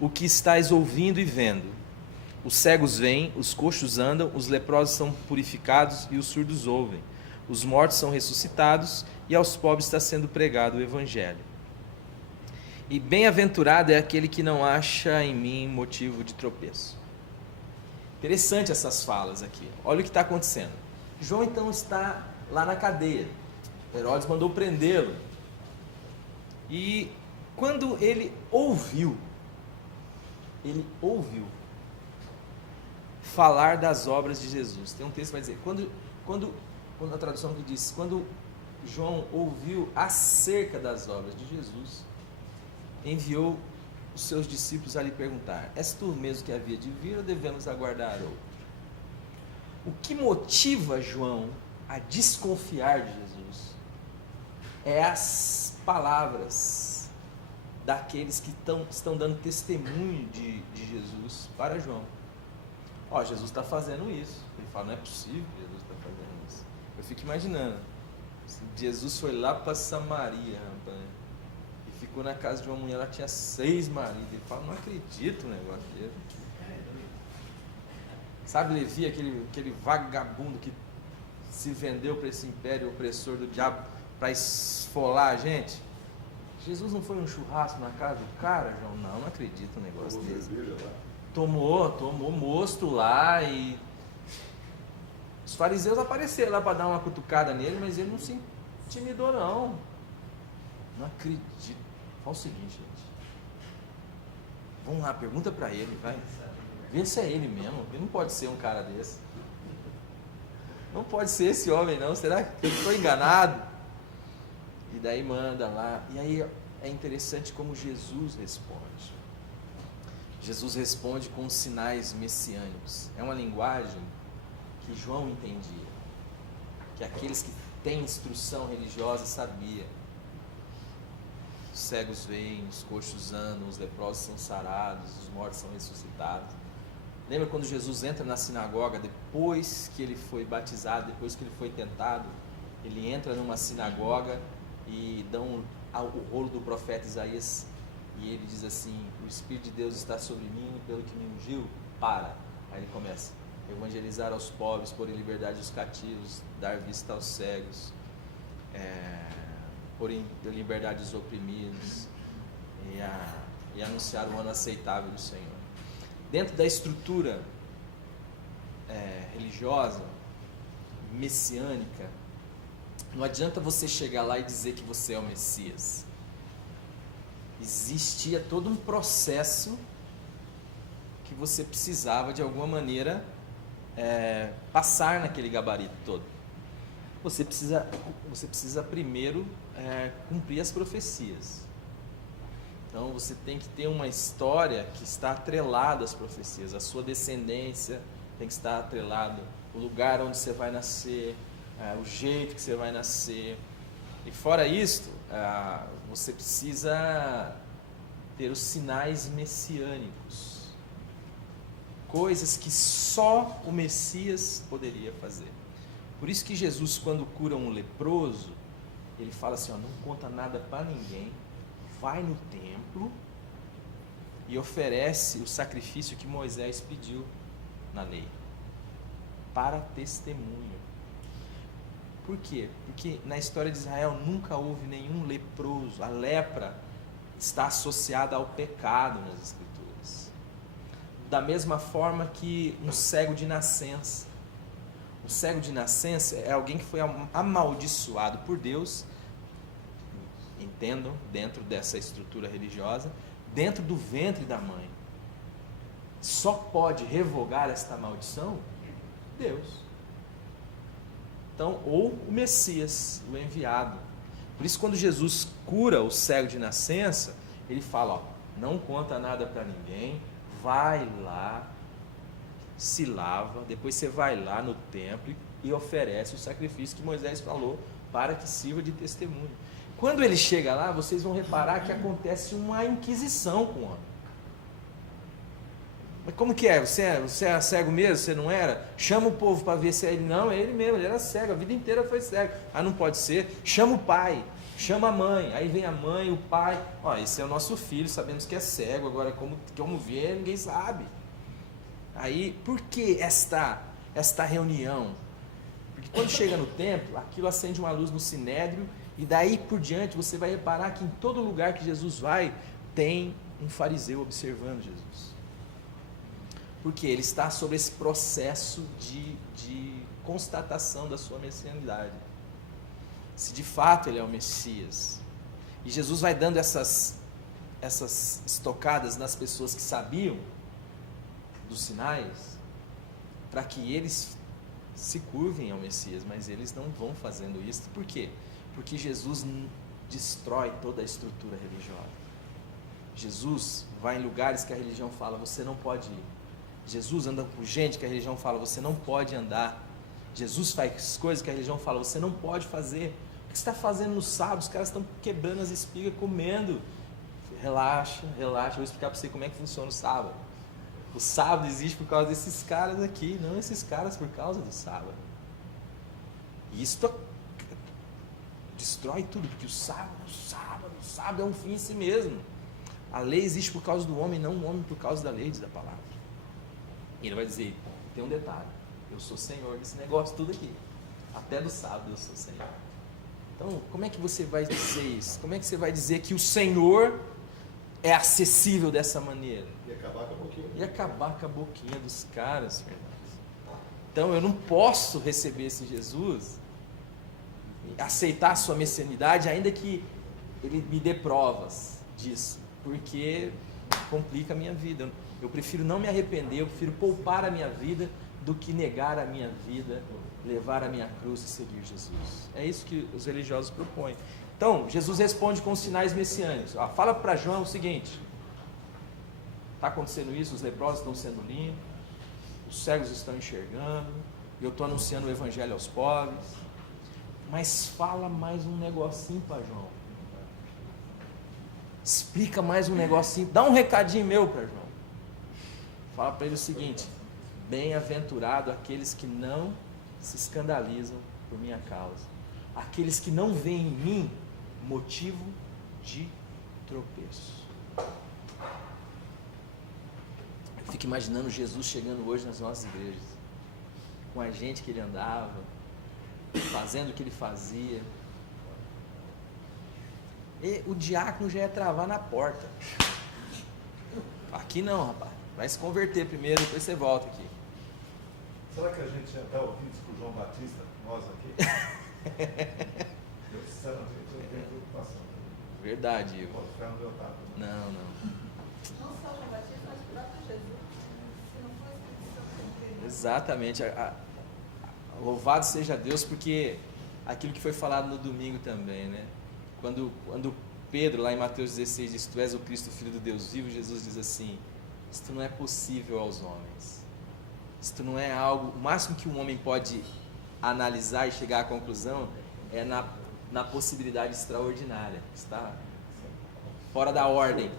o que estáis ouvindo e vendo. Os cegos veem, os coxos andam, os leprosos são purificados e os surdos ouvem. Os mortos são ressuscitados e aos pobres está sendo pregado o Evangelho. E bem-aventurado é aquele que não acha em mim motivo de tropeço. Interessante essas falas aqui. Olha o que está acontecendo. João então está lá na cadeia. Herodes mandou prendê-lo. E quando ele ouviu falar das obras de Jesus. Tem um texto que vai dizer, quando a tradução que diz, quando João ouviu acerca das obras de Jesus, enviou os seus discípulos a lhe perguntar: és tu mesmo que havia de vir ou devemos aguardar outro? O que motiva João a desconfiar de Jesus é as palavras daqueles que estão dando testemunho de Jesus para João. Ó, Jesus está fazendo isso. Ele fala, não é possível que Jesus está fazendo isso. Eu fico imaginando, Jesus foi lá para Samaria, rapaz, e ficou na casa de uma mulher, ela tinha 6 maridos. Ele fala, não acredito no negócio dele. Sabe Levi, aquele vagabundo que se vendeu para esse império opressor do diabo para esfolar a gente? Jesus não foi um churrasco na casa do cara, João? Não acredito no negócio desse. Tomou mosto lá, e os fariseus apareceram lá para dar uma cutucada nele, mas ele não se intimidou, não. Não acredito. Fala o seguinte, gente. Vamos lá, pergunta para ele, vai. Vê se é ele mesmo. Ele não pode ser um cara desse. Não pode ser esse homem, não. Será que eu estou enganado? E daí manda lá. E aí é interessante como Jesus responde. Jesus responde com sinais messiânicos. É uma linguagem que João entendia, que aqueles que têm instrução religiosa sabiam. Os cegos veem, os coxos andam, os leprosos são sarados, os mortos são ressuscitados. Lembra quando Jesus entra na sinagoga, depois que ele foi batizado, depois que ele foi tentado, ele entra numa sinagoga e dão o rolo do profeta Isaías, e ele diz assim: o Espírito de Deus está sobre mim, pelo que me ungiu, para. Aí ele começa: evangelizar aos pobres, pôr em liberdade os cativos, dar vista aos cegos, pôr em liberdade os oprimidos, e anunciar o ano aceitável do Senhor. Dentro da estrutura religiosa, messiânica, não adianta você chegar lá e dizer que você é o Messias. Existia todo um processo que você precisava, de alguma maneira, passar naquele gabarito todo. Você precisa primeiro cumprir as profecias. Então você tem que ter uma história que está atrelada às profecias. A sua descendência tem que estar atrelada, o lugar onde você vai nascer, o jeito que você vai nascer. E fora isto, você precisa ter os sinais messiânicos, coisas que só o Messias poderia fazer. Por isso que Jesus, quando cura um leproso, ele fala assim: não conta nada para ninguém, vai no templo e oferece o sacrifício que Moisés pediu na lei, para testemunho. Por quê? Porque na história de Israel nunca houve nenhum leproso. A lepra está associada ao pecado nas Escrituras. Da mesma forma que um cego de nascença. O cego de nascença é alguém que foi amaldiçoado por Deus, entendam, dentro dessa estrutura religiosa, dentro do ventre da mãe. Só pode revogar esta maldição Deus. Então, ou o Messias, o enviado. Por isso, quando Jesus cura o cego de nascença, ele fala: não conta nada para ninguém, vai lá, se lava, depois você vai lá no templo e oferece o sacrifício que Moisés falou, para que sirva de testemunho. Quando ele chega lá, vocês vão reparar que acontece uma inquisição com o homem. Mas como que é? Você era cego mesmo? Você não era? Chama o povo para ver se é ele. Não, é ele mesmo, ele era cego, a vida inteira foi cego. Não pode ser. Chama o pai. Chama a mãe, aí vem a mãe, o pai. Ó, esse é o nosso filho, sabemos que é cego, agora como vê, ninguém sabe. Aí, por que esta reunião? Porque quando chega no templo, aquilo acende uma luz no sinédrio, e daí por diante você vai reparar que em todo lugar que Jesus vai, tem um fariseu observando Jesus. Porque ele está sobre esse processo de constatação da sua messianidade. Se de fato ele é o Messias. E Jesus vai dando essas estocadas nas pessoas que sabiam dos sinais, para que eles se curvem ao Messias, mas eles não vão fazendo isso. Por quê? Porque Jesus destrói toda a estrutura religiosa. Jesus vai em lugares que a religião fala, você não pode ir. Jesus anda com gente que a religião fala, você não pode andar. Jesus faz coisas que a religião fala, você não pode fazer. O que você está fazendo no sábado? Os caras estão quebrando as espigas, comendo. Relaxa, vou explicar para você como é que funciona o sábado. O sábado existe por causa desses caras aqui, não esses caras por causa do sábado. E isso destrói tudo, porque o sábado é um fim em si mesmo. A lei existe por causa do homem, não o homem por causa da lei, diz a palavra. E ele vai dizer, tem um detalhe, eu sou Senhor desse negócio tudo aqui. Até do sábado eu sou Senhor. Então, como é que você vai dizer isso? Como é que você vai dizer que o Senhor é acessível dessa maneira? E acabar com a boquinha. E acabar com a boquinha dos caras, verdade. Então, eu não posso receber esse Jesus, aceitar a sua messianidade, ainda que ele me dê provas disso, porque complica a minha vida. Eu prefiro não me arrepender, eu prefiro poupar a minha vida do que negar a minha vida, levar a minha cruz e seguir Jesus. É isso que os religiosos propõem. Então, Jesus responde com os sinais messiânicos. Fala para João o seguinte: está acontecendo isso, os leprosos estão sendo limpos, os cegos estão enxergando, eu estou anunciando o evangelho aos pobres, mas fala mais um negocinho para João. Explica mais um negocinho, dá um recadinho meu para João. Fala para ele o seguinte: bem-aventurado aqueles que não se escandalizam por minha causa, aqueles que não veem em mim motivo de tropeço. Eu fico imaginando Jesus chegando hoje nas nossas igrejas, com a gente que ele andava, fazendo o que ele fazia. E o diácono já ia travar na porta. Aqui não, rapaz. Vai se converter primeiro, depois você volta aqui. Será que a gente já está ouvindo isso com o João Batista, nós aqui? Eu sinceramente eu tenho preocupação. Verdade, Ivo. Pode ficar no meu tato. Não. Não só o Batista, mas o próprio Jesus. Se não fosse isso, Exatamente. Louvado seja Deus, porque aquilo que foi falado no domingo também, né? Quando Pedro, lá em Mateus 16, diz: tu és o Cristo, Filho do Deus vivo, Jesus diz assim: isto não é possível aos homens. Isto não é algo... O máximo que um homem pode analisar e chegar à conclusão é na possibilidade extraordinária. Está fora da ordem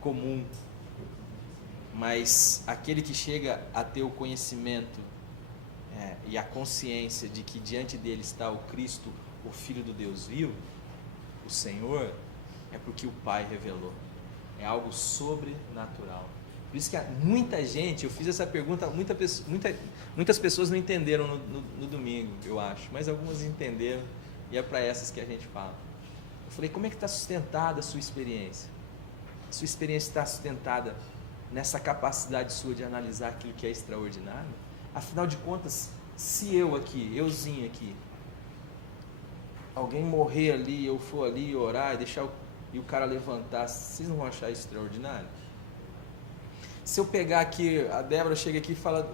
comum. Mas aquele que chega a ter o conhecimento e a consciência de que diante dele está o Cristo, o Filho do Deus vivo, o Senhor, é porque o Pai revelou. É algo sobrenatural. Por isso que muita gente, eu fiz essa pergunta, muitas pessoas não entenderam no domingo, eu acho, mas algumas entenderam, e é para essas que a gente fala. Eu falei: como é que está sustentada a sua experiência? A sua experiência está sustentada nessa capacidade sua de analisar aquilo que é extraordinário? Afinal de contas, se euzinho aqui, alguém morrer ali, eu for ali orar e o cara levantar, vocês não vão achar isso extraordinário? Se eu pegar aqui, a Débora chega aqui e fala: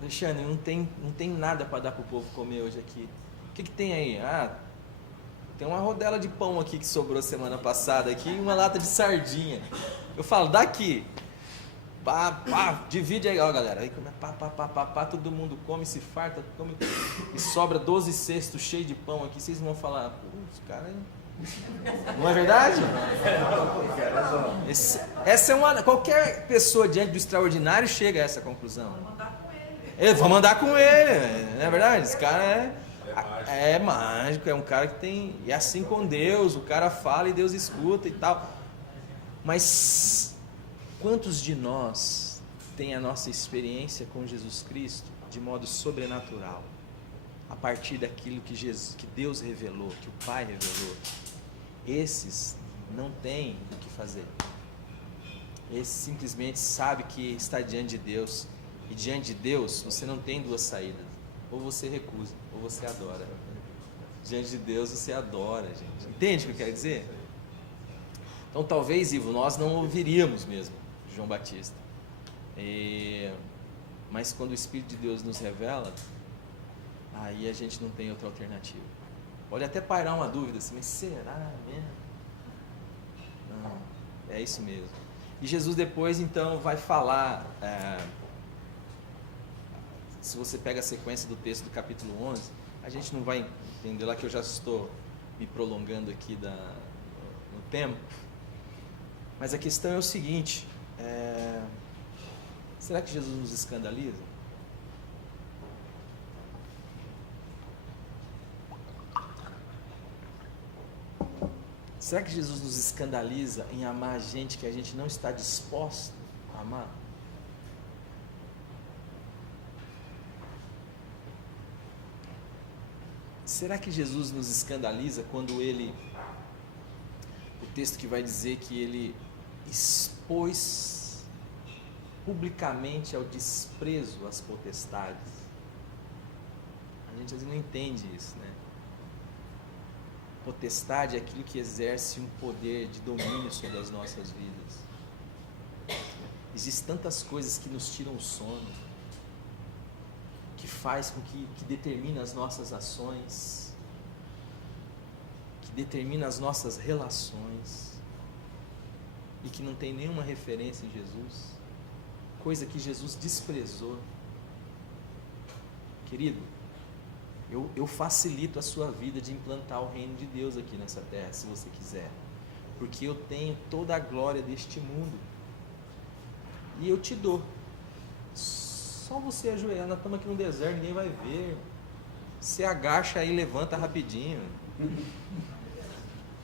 Alexandre, não tem nada para dar para o povo comer hoje aqui. O que tem aí? Tem uma rodela de pão aqui que sobrou semana passada aqui e uma lata de sardinha. Eu falo: daqui. Divide aí, ó, galera. Aí todo mundo come, se farta, come, e sobra 12 cestos cheios de pão aqui. Vocês vão falar: os caras... Não é verdade? Essa é uma... Qualquer pessoa diante do extraordinário chega a essa conclusão. Vamos andar com ele. Vamos andar com ele, não é verdade? Esse cara é... mágico. É mágico, é um cara que tem... É assim com Deus, o cara fala e Deus escuta e tal. Mas quantos de nós tem a nossa experiência com Jesus Cristo de modo sobrenatural? A partir daquilo que Deus revelou, que o Pai revelou. Esses não têm o que fazer. Esse simplesmente sabe que está diante de Deus. E diante de Deus, você não tem duas saídas. Ou você recusa, ou você adora. Diante de Deus, você adora, gente. Entende o que eu quero dizer? Então, talvez, Ivo, nós não ouviríamos mesmo João Batista. Mas quando o Espírito de Deus nos revela, aí a gente não tem outra alternativa. Pode até pairar uma dúvida assim, mas será mesmo? Não, é isso mesmo. E Jesus depois então vai falar, se você pega a sequência do texto do capítulo 11, a gente não vai entender lá que eu já estou me prolongando aqui no tempo, mas a questão é o seguinte, será que Jesus nos escandaliza? Será que Jesus nos escandaliza em amar gente que a gente não está disposto a amar? Será que Jesus nos escandaliza quando o texto que vai dizer que ele expôs publicamente ao desprezo as potestades? A gente às vezes não entende isso, né? Potestade é aquilo que exerce um poder de domínio sobre as nossas vidas. Existem tantas coisas que nos tiram o sono, que faz com que determina as nossas ações, que determina as nossas relações, e que não tem nenhuma referência em Jesus, coisa que Jesus desprezou. Querido, eu facilito a sua vida de implantar o reino de Deus aqui nessa terra, se você quiser, porque eu tenho toda a glória deste mundo, e eu te dou. Só você ajoelhar, nós estamos aqui no deserto, ninguém vai ver. Você agacha aí, levanta rapidinho.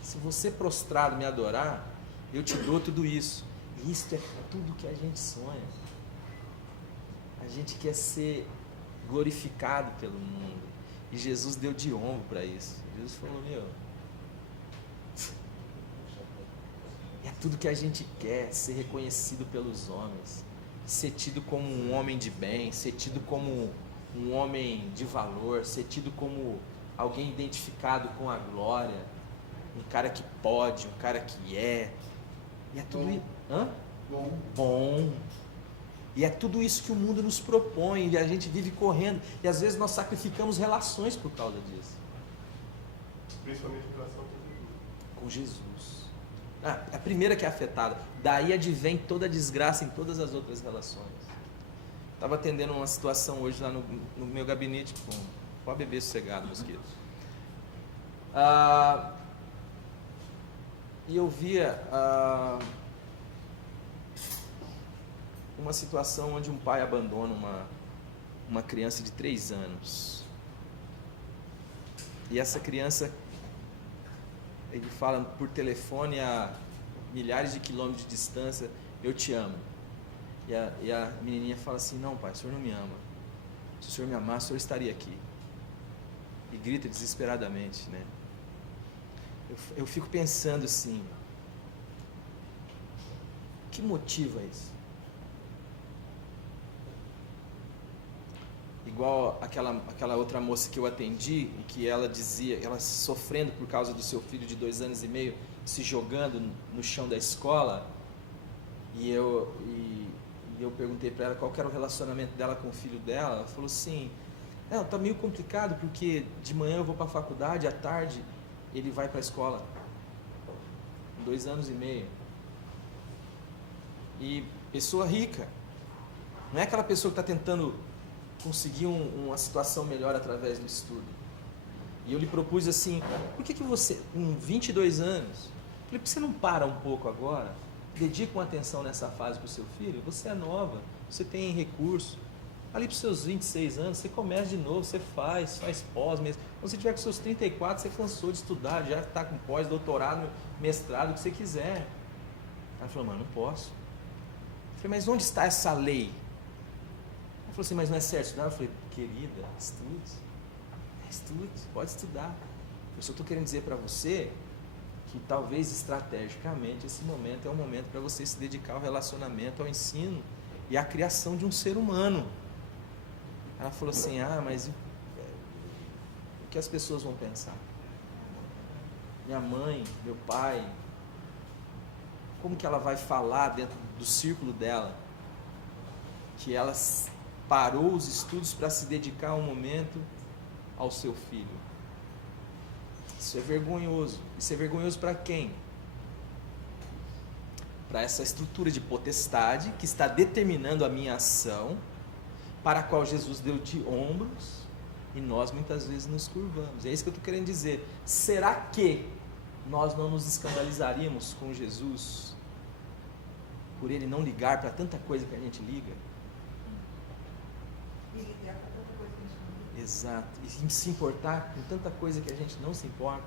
Se você prostrado me adorar, eu te dou tudo isso. E isso é tudo que a gente sonha. A gente quer ser glorificado pelo mundo. E Jesus deu de ombro para isso. Jesus falou, é tudo que a gente quer, ser reconhecido pelos homens, ser tido como um homem de bem, ser tido como um homem de valor, ser tido como alguém identificado com a glória, um cara que pode, um cara que é. E é tudo isso. Bom. E é tudo isso que o mundo nos propõe, e a gente vive correndo, e às vezes nós sacrificamos relações por causa disso. Principalmente em relação com Jesus. A primeira que é afetada, daí advém toda a desgraça em todas as outras relações. Estava atendendo uma situação hoje lá no meu gabinete, pode beber sossegado, mosquito. E eu via uma situação onde um pai abandona uma criança de 3 anos. E essa criança, ele fala por telefone a milhares de quilômetros de distância, eu te amo. E a menininha fala assim, não pai, o senhor não me ama. Se o senhor me amasse, o senhor estaria aqui. E grita desesperadamente, né? Eu fico pensando assim, o que motiva isso? Igual aquela outra moça que eu atendi, e que ela dizia, ela sofrendo por causa do seu filho de 2 anos e meio, se jogando no chão da escola, e eu perguntei para ela qual que era o relacionamento dela com o filho dela. Ela falou assim, tá meio complicado, porque de manhã eu vou para a faculdade, à tarde ele vai para a escola, 2 anos e meio. E pessoa rica, não é aquela pessoa que está tentando conseguir uma situação melhor através do estudo. E eu lhe propus assim, por que você, com 22 anos, falei, por que você não para um pouco agora, dedica uma atenção nessa fase para o seu filho? Você é nova, você tem recurso, Ali para os seus 26 anos, você começa de novo, você faz pós mesmo. Quando você tiver com seus 34, você cansou de estudar, já está com pós, doutorado, mestrado, o que você quiser. Ela falou, mas não posso. Eu falei, mas onde está essa lei? Ela falou assim, mas não é certo estudar? Eu falei, querida, estude, pode estudar. Eu só estou querendo dizer para você que talvez estrategicamente esse momento é um momento para você se dedicar ao relacionamento, ao ensino e à criação de um ser humano. Ela falou assim, mas o que as pessoas vão pensar? Minha mãe, meu pai, como que ela vai falar dentro do círculo dela que ela parou os estudos para se dedicar um momento ao seu filho? Isso é vergonhoso. Isso é vergonhoso para quem? Para essa estrutura de potestade que está determinando a minha ação, para a qual Jesus deu de ombros e nós muitas vezes nos curvamos. É isso que eu estou querendo dizer. Será que nós não nos escandalizaríamos com Jesus por Ele não ligar para tanta coisa que a gente liga? E ligar para tanta coisa que a gente não liga. Exato. E se importar com tanta coisa que a gente não se importa.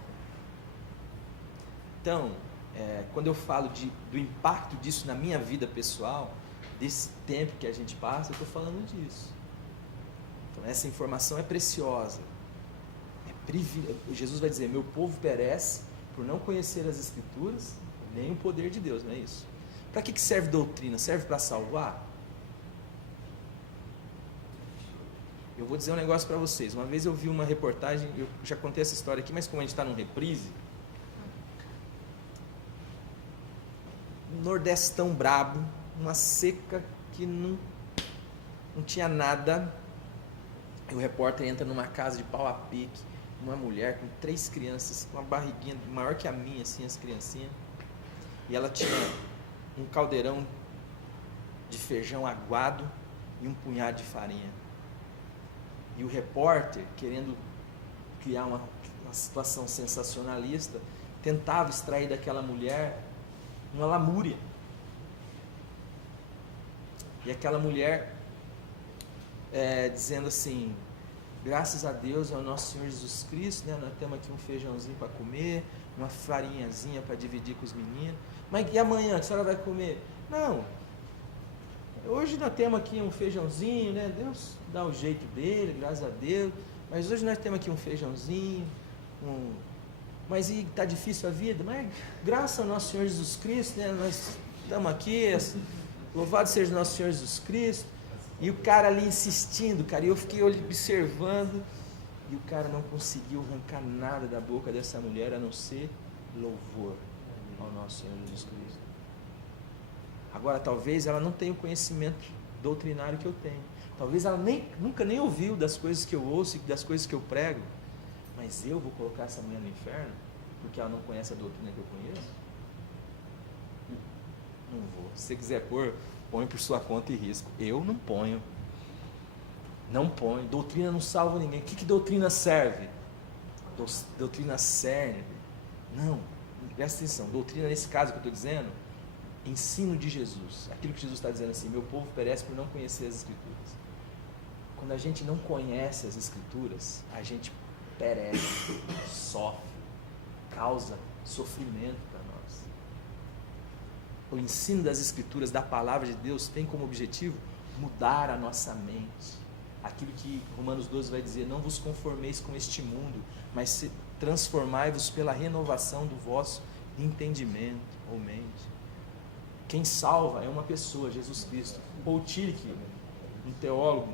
Então, quando eu falo do impacto disso na minha vida pessoal, desse tempo que a gente passa, eu estou falando disso. Então, essa informação é preciosa. Jesus vai dizer, meu povo perece por não conhecer as Escrituras, nem o poder de Deus, não é isso? Para que serve doutrina? Serve para salvar? Eu vou dizer um negócio para vocês. Uma vez eu vi uma reportagem, eu já contei essa história aqui, mas como a gente está num reprise, nordestão brabo, uma seca que não tinha nada. E o repórter entra numa casa de pau a pique, uma mulher com 3 crianças, com uma barriguinha maior que a minha, assim, as criancinhas. E ela tinha um caldeirão de feijão aguado e um punhado de farinha. E o repórter, querendo criar uma situação sensacionalista, tentava extrair daquela mulher uma lamúria. E aquela mulher dizendo assim, graças a Deus ao nosso Senhor Jesus Cristo, né, nós temos aqui um feijãozinho para comer, uma farinhazinha para dividir com os meninos. Mas e amanhã, que a senhora vai comer? Não, hoje nós temos aqui um feijãozinho, né? Deus dá o jeito dele, graças a Deus. Mas hoje nós temos aqui um feijãozinho, mas e está difícil a vida? Mas graças ao nosso Senhor Jesus Cristo, né? Nós estamos aqui, louvado seja o nosso Senhor Jesus Cristo. E o cara ali insistindo, cara, e eu fiquei observando, e o cara não conseguiu arrancar nada da boca dessa mulher, a não ser louvor ao nosso Senhor Jesus Cristo. Agora, talvez ela não tenha o conhecimento doutrinário que eu tenho. Talvez ela nunca nem ouviu das coisas que eu ouço e das coisas que eu prego. Mas eu vou colocar essa mulher no inferno porque ela não conhece a doutrina que eu conheço? Não vou. Se você quiser pôr, põe por sua conta e risco. Eu não ponho. Não ponho. Doutrina não salva ninguém. O que doutrina serve? Doutrina serve. Não. Presta atenção. Doutrina, nesse caso que eu estou dizendo, ensino de Jesus. Aquilo que Jesus está dizendo assim, meu povo perece por não conhecer as Escrituras. Quando a gente não conhece as Escrituras, a gente perece, sofre, causa sofrimento para nós. O ensino das Escrituras, da Palavra de Deus, tem como objetivo mudar a nossa mente. Aquilo que Romanos 12 vai dizer, não vos conformeis com este mundo, mas transformai-vos pela renovação do vosso entendimento ou mente. Quem salva é uma pessoa, Jesus Cristo. Paul Tillich, um teólogo,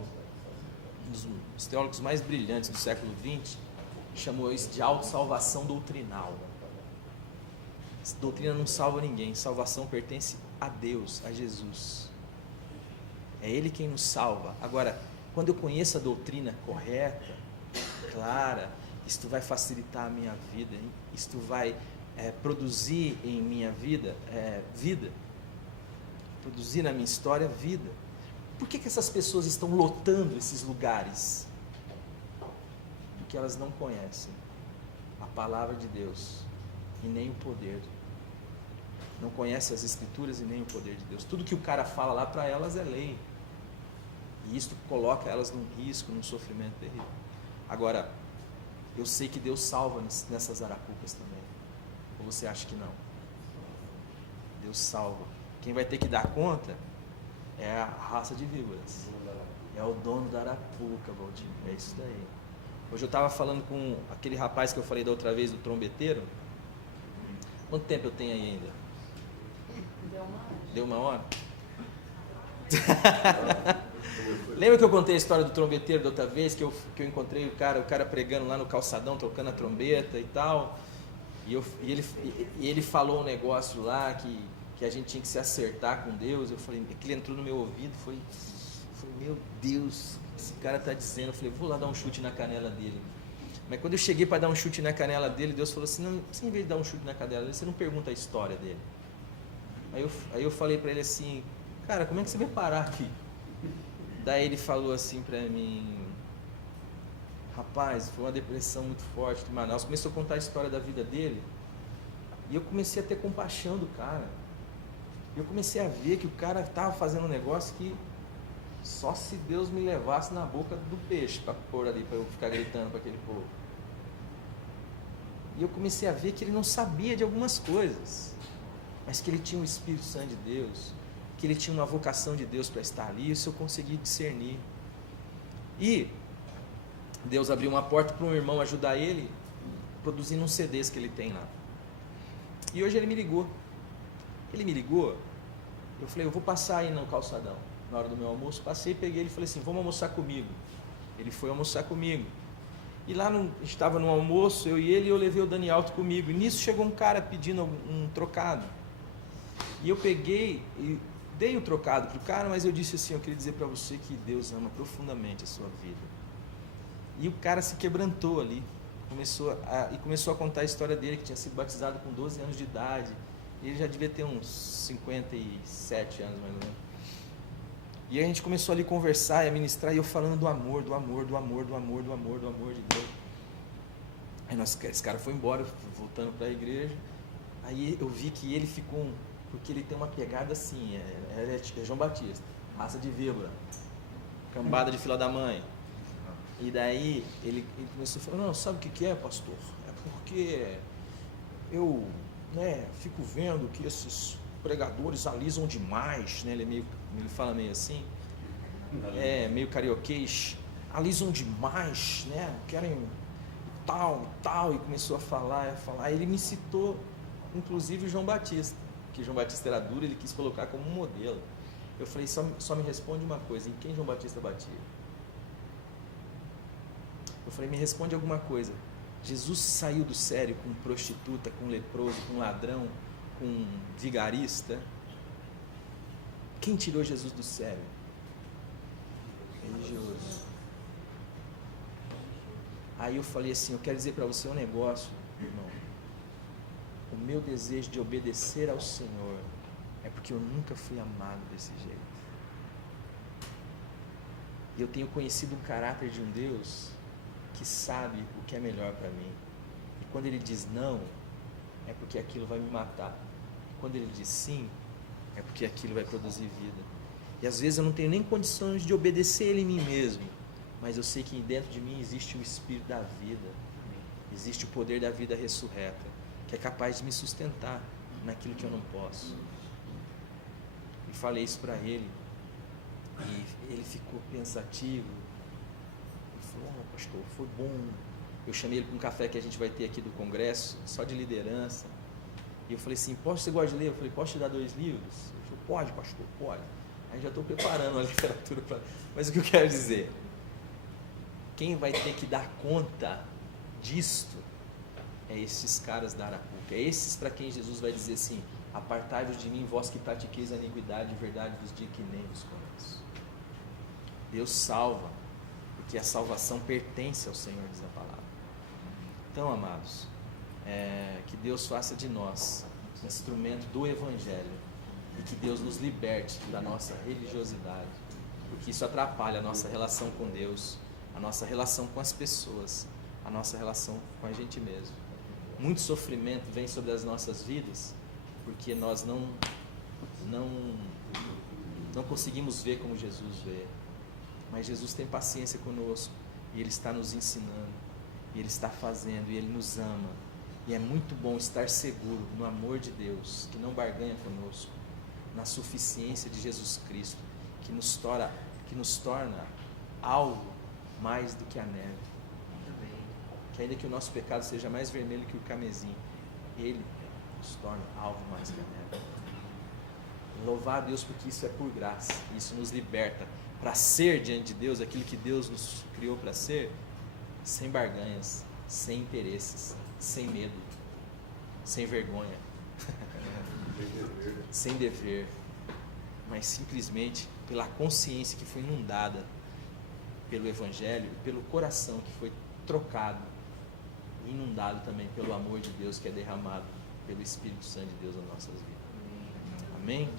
um dos teólogos mais brilhantes do século XX, chamou isso de autossalvação doutrinal. Doutrina não salva ninguém, salvação pertence a Deus, a Jesus. É Ele quem nos salva. Agora, quando eu conheço a doutrina correta, clara, isto vai facilitar a minha vida, hein? Isto vai produzir em minha vida, vida. Produzir na minha história, vida. Por que essas pessoas estão lotando esses lugares? Porque elas não conhecem a palavra de Deus e nem o poder. Não conhecem as Escrituras e nem o poder de Deus. Tudo que o cara fala lá para elas é lei. E isso coloca elas num risco, num sofrimento terrível. Agora, eu sei que Deus salva nessas arapucas também. Ou você acha que não? Deus salva. Quem vai ter que dar conta é a raça de víboras. É o dono da arapuca, Valdir. É isso daí. Hoje eu estava falando com aquele rapaz que eu falei da outra vez, do trombeteiro. Quanto tempo eu tenho aí ainda? Deu uma hora? Lembra que eu contei a história do trombeteiro da outra vez, que eu encontrei o cara pregando lá no calçadão, tocando a trombeta e tal, e ele falou um negócio lá que a gente tinha que se acertar com Deus. Eu falei, aquilo entrou no meu ouvido, foi meu Deus, esse cara está dizendo. Eu falei, vou lá dar um chute na canela dele. Mas quando eu cheguei para dar um chute na canela dele, Deus falou assim, não, você, em vez de dar um chute na canela dele, você não pergunta a história dele. Aí eu falei para ele assim, cara, como é que você vai parar aqui? Daí ele falou assim para mim, rapaz, foi uma depressão muito forte de Manaus. Começou a contar a história da vida dele, e eu comecei a ter compaixão do cara. Eu comecei a ver que o cara estava fazendo um negócio que só se Deus me levasse na boca do peixe para pôr ali, para eu ficar gritando para aquele povo. E eu comecei a ver que ele não sabia de algumas coisas, mas que ele tinha o Espírito Santo de Deus, que ele tinha uma vocação de Deus para estar ali. Isso eu consegui discernir. E Deus abriu uma porta para um irmão ajudar ele, produzindo uns CDs que ele tem lá. E hoje ele me ligou. Eu falei, eu vou passar aí no calçadão. Na hora do meu almoço, passei, peguei ele e falei assim, vamos almoçar comigo. Ele foi almoçar comigo. E lá estava no almoço, eu e ele, e eu levei o Dani Alto comigo. E nisso chegou um cara pedindo um trocado. E eu peguei e dei o trocado para o cara, mas eu disse assim, eu queria dizer para você que Deus ama profundamente a sua vida. E o cara se quebrantou ali. Começou a contar a história dele, que tinha sido batizado com 12 anos de idade. Ele já devia ter uns 57 anos, mais ou menos. E a gente começou ali a conversar e a ministrar, e eu falando do amor de Deus. Aí esse cara foi embora, voltando para a igreja. Aí eu vi que ele ficou, porque ele tem uma pegada assim, é João Batista, raça de víbora, cambada de filha da mãe. E daí ele começou a falar, não, sabe o que é, pastor? É porque eu fico vendo que esses pregadores alisam demais, né? Ele fala meio assim, meio carioquês, alisam demais, né? Querem tal, e começou a falar. Ele me citou, inclusive, o João Batista, que João Batista era duro, ele quis colocar como um modelo. Eu falei, só me responde uma coisa, em quem João Batista batia? Eu falei, me responde alguma coisa. Jesus saiu do sério com prostituta, com leproso, com ladrão, com vigarista? Quem tirou Jesus do sério? Religioso. Aí eu falei assim, eu quero dizer para você um negócio, irmão. O meu desejo de obedecer ao Senhor é porque eu nunca fui amado desse jeito. E eu tenho conhecido o caráter de um Deus que sabe o que é melhor para mim. E quando Ele diz não, é porque aquilo vai me matar. E quando Ele diz sim, é porque aquilo vai produzir vida. E às vezes eu não tenho nem condições de obedecer Ele em mim mesmo, mas eu sei que dentro de mim existe o Espírito da vida, existe o poder da vida ressurreta, que é capaz de me sustentar naquilo que eu não posso. E falei isso para ele, e ele ficou pensativo. Ele falou, pastor, foi bom. Eu chamei ele para um café que a gente vai ter aqui do congresso, só de liderança. E eu falei assim, você gosta de ler? Eu falei, posso te dar 2 livros? Ele falou, pode, pastor, pode. Aí já estou preparando a literatura para... Mas o que eu quero dizer? Quem vai ter que dar conta disto é esses caras da Arapuca. É esses para quem Jesus vai dizer assim, apartai-vos de mim, vós que pratiqueis a iniquidade, de verdade vos digo que nem vos conheço. Deus salva, porque a salvação pertence ao Senhor, diz a palavra. Então, amados, que Deus faça de nós um instrumento do Evangelho e que Deus nos liberte da nossa religiosidade, porque isso atrapalha a nossa relação com Deus, a nossa relação com as pessoas, a nossa relação com a gente mesmo. Muito sofrimento vem sobre as nossas vidas porque nós não conseguimos ver como Jesus vê. Mas Jesus tem paciência conosco, e Ele está nos ensinando, e Ele está fazendo, e Ele nos ama. E é muito bom estar seguro no amor de Deus, que não barganha conosco, na suficiência de Jesus Cristo, que nos torna algo mais do que a neve. Que ainda que o nosso pecado seja mais vermelho que o carmesim, Ele nos torna algo mais que a neve. Louvar a Deus porque isso é por graça, isso nos liberta para ser diante de Deus aquilo que Deus nos criou para ser, sem barganhas, sem interesses, sem medo, sem vergonha, sem dever, mas simplesmente pela consciência que foi inundada pelo Evangelho e pelo coração que foi trocado, inundado também pelo amor de Deus que é derramado pelo Espírito Santo de Deus nas nossas vidas. Amém?